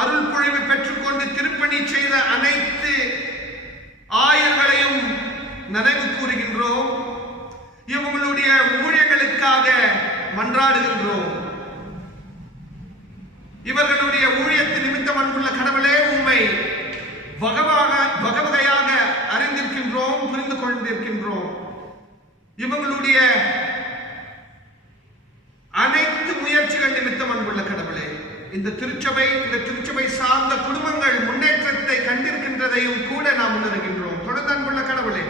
அருள் பொழிவு பெற்றுக்கொண்டு திருப்பணி செய்த அனைத்து ஆயர்களையும் நினைவு கூறுகின்றோம். இவங்களுடைய ஊழியர்களுக்காக மன்றாடுகின்றோம். இவர்களுடைய ஊழியத்தின் நிமித்தம் அன்புள்ள கடவுளே, உம்மை வகவகையாக அறிந்திருக்கின்றோம், புரிந்து கொண்டிருக்கின்றோம். இவங்களுடைய அனைத்து முயற்சிகள் நிமித்தம் அன்புள்ள கடவுளே, அந்த குடும்பங்கள் முன்னேற்றத்தை கண்டிருக்கின்றதையும் கூட நாம் உணர்கின்றோம். தொடர்ந்து அன்புள்ள கடவுளே,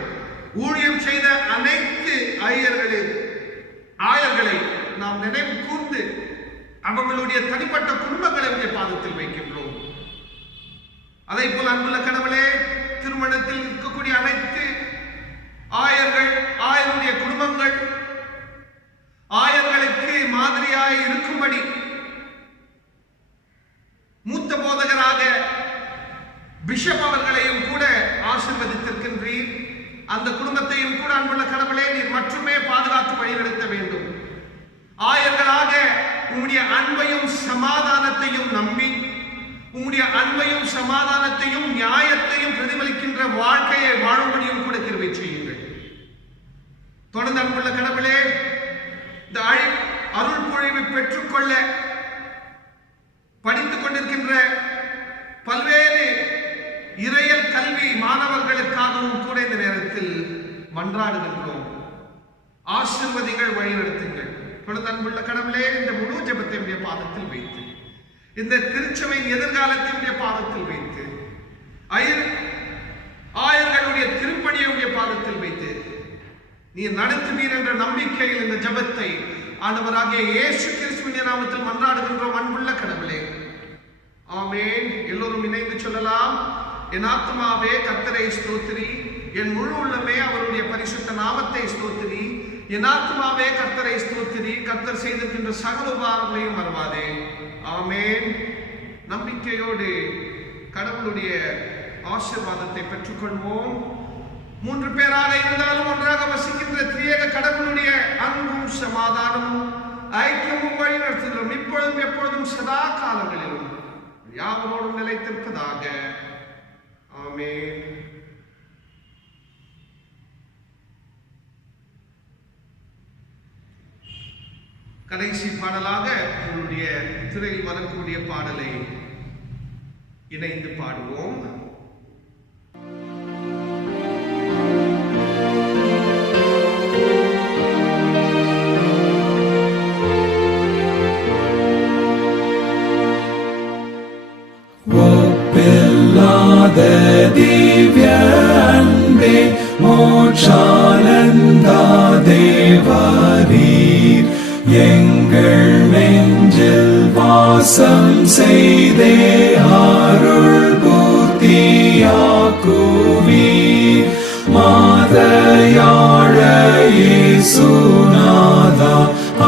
ஊழியம் செய்த அனைத்து ஆயர்களை நாம் நினைவு கூர்ந்து அவர்களுடைய தனிப்பட்ட குடும்பங்களை உடைய பாதத்தில் வைக்கின்றோம். அதை போல அன்புள்ள கடவுளே, திருமணத்தில் இருக்கக்கூடிய அனைத்து ஆயருடைய குடும்பங்கள் ஆயர்களுக்கு மாதிரியாய் இருக்கும்படி மூத்த போதகராக பிஷப் அவர்களையும் கூட ஆசீர்வதித்திருக்கின்றீர். அந்த குடும்பத்தையும் கூட அன்புள்ள கடவுளே நீர் மட்டுமே பாதுகாத்து வழிநடத்த வேண்டும். ஆயர்களாக உம்முடைய அன்பையும் சமாதானத்தையும் நம்பி உம்முடைய அன்பையும் சமாதானத்தையும் நியாயத்தையும் பிரதிபலிக்கின்ற வாழ்க்கையை வாழும்படியும் கூட கிருபை செய்யுங்கள். தொடர்ந்து அன்புள்ள கடவுளே, இந்த அருள் பொழிவை பெற்றுக்கொள்ள படித்துக் கொண்டிருக்கின்ற பல்வேறு இறையல் கல்வி மாணவர்களுக்காகவும் கூட இந்த நேரத்தில் மன்றாடுகின்றோம். ஆசீர்வதிகள், வழிநடத்துங்கள். தொடர்ந்து அன்புள்ள கடவுளே, இந்த முழு ஜெபத்தை பாதத்தில் வைத்து, இந்த திருச்சபையின் எதிர்காலத்தை பாதத்தில் வைத்து, ஆயர்களுடைய திருப்பணியுடைய பாதத்தில் வைத்து நீ நடத்துவீர் என்ற நம்பிக்கையில் இந்த ஜெபத்தை ஆண்டவராகிய இயேசு கிறிஸ்துவின் நாமத்தில் மன்றாடுகின்றோம். அன்புள்ள கடவுளே, ஆமென். எல்லோரும் இணைந்து சொல்லலாம். என் ஆத்மாவே கர்த்தரை ஸ்தோத்திரி, என் முழு உள்ளமே அவருடைய பரிசுத்த நாமத்தை ஸ்தோத்திரி. என் ஆத்மாவே கர்த்தரை ஸ்தோத்திரி, கர்த்தர் செய்திருக்கின்ற சகல உபகாரங்களையும் மறவாதே. ஆமென். நம்பிக்கையோடு கடவுளுடைய ஆசீர்வாதத்தை பெற்றுக்கொள்வோம். 3 பேராக இருந்தாலும் ஒன்றாக வசிக்கின்ற திரியேக கடவுளுடைய அன்பும் சமாதானமும் ஐக்கியமும் வழிநடத்துதலும் இப்பொழுதும் எப்பொழுதும் சதா காலங்களிலும் யாவரோடும் நிலைத்திருப்பதாக. ஆமென். கடைசி பாடலாக உங்களுடைய திரையில் வரக்கூடிய பாடலை இணைந்து பாடுவோம். ஒப்பில்லாத திவ்ய அன்பே, மோட்சானந்தா தேவரீர், எங்கள் நெஞ்சில் வாசம் செய்தே அருள் பூர்த்தியாக்குவீர். மாதையாழ இயேசுநாதா,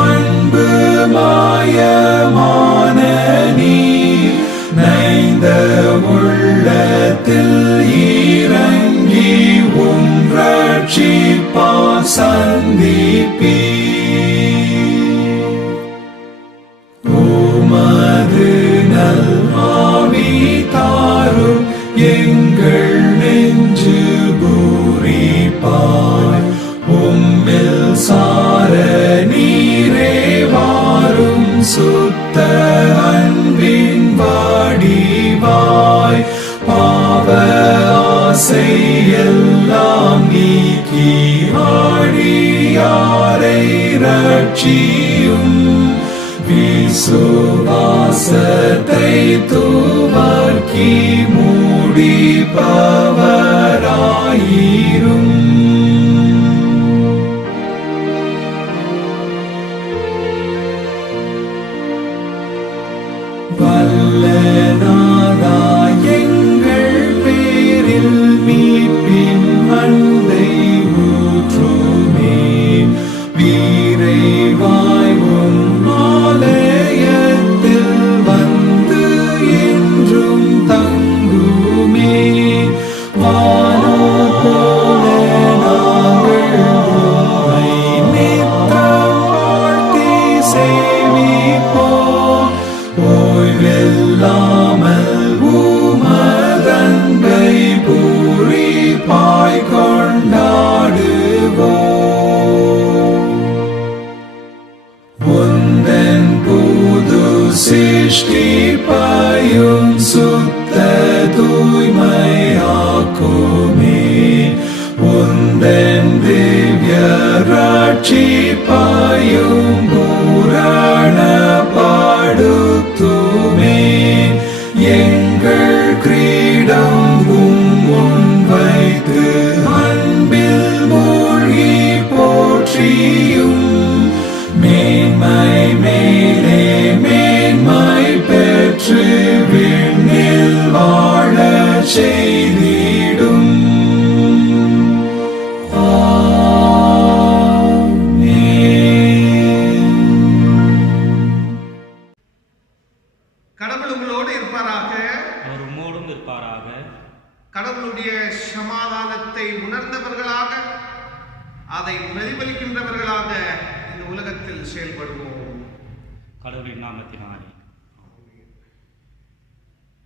அன்பு மாயமான நீர், நைந்த உள்ளத்தில் இறங்கி ரட்சிப்பா சந்திப்பீர். உமது நல் ஆவி தாரும், எங்கள் நெஞ்சு பூரிப்பாய். உம்மில் சார நீரே வாரும், சுத்த அன்பின் வாடிவாய். பாவ ஆசை எல்லாம் நீக்கி ஆடியாரை ரட்சியும். விசுவாசத்தை துவக்கி முடிப்பவராயிரும். வல்லநாதா, எங்கள் பேரில் மீட்பின் அன்பை ஊற்றுமே. வீரைவாய் உம் ஆலயத்தில் வந்து என்றும் தங்குமே. வானோர் போல நாங்கள் உம்மை நித்தம் வாழ்த்தி சேவிப்போம். ஓய்வில்லாமல் உமதன்பை பூரிப்பாய் கொண்டாடுவோம். உந்தன் புது சிருஷ்டிப்பையும் சுத்த தூய்மையாக்குமே. உந்தன் திவ்ய ரட்சிப்பையும் பூரணப்படுத்துமே. எங்கள் கடவுளுடைய சமாதானத்தை உணர்ந்தவர்களாக, அதை பிரதிபலிக்கின்றவர்களாக இந்த உலகத்தில் செயல்படுவோம். கடவுளின் நாமத்தினால்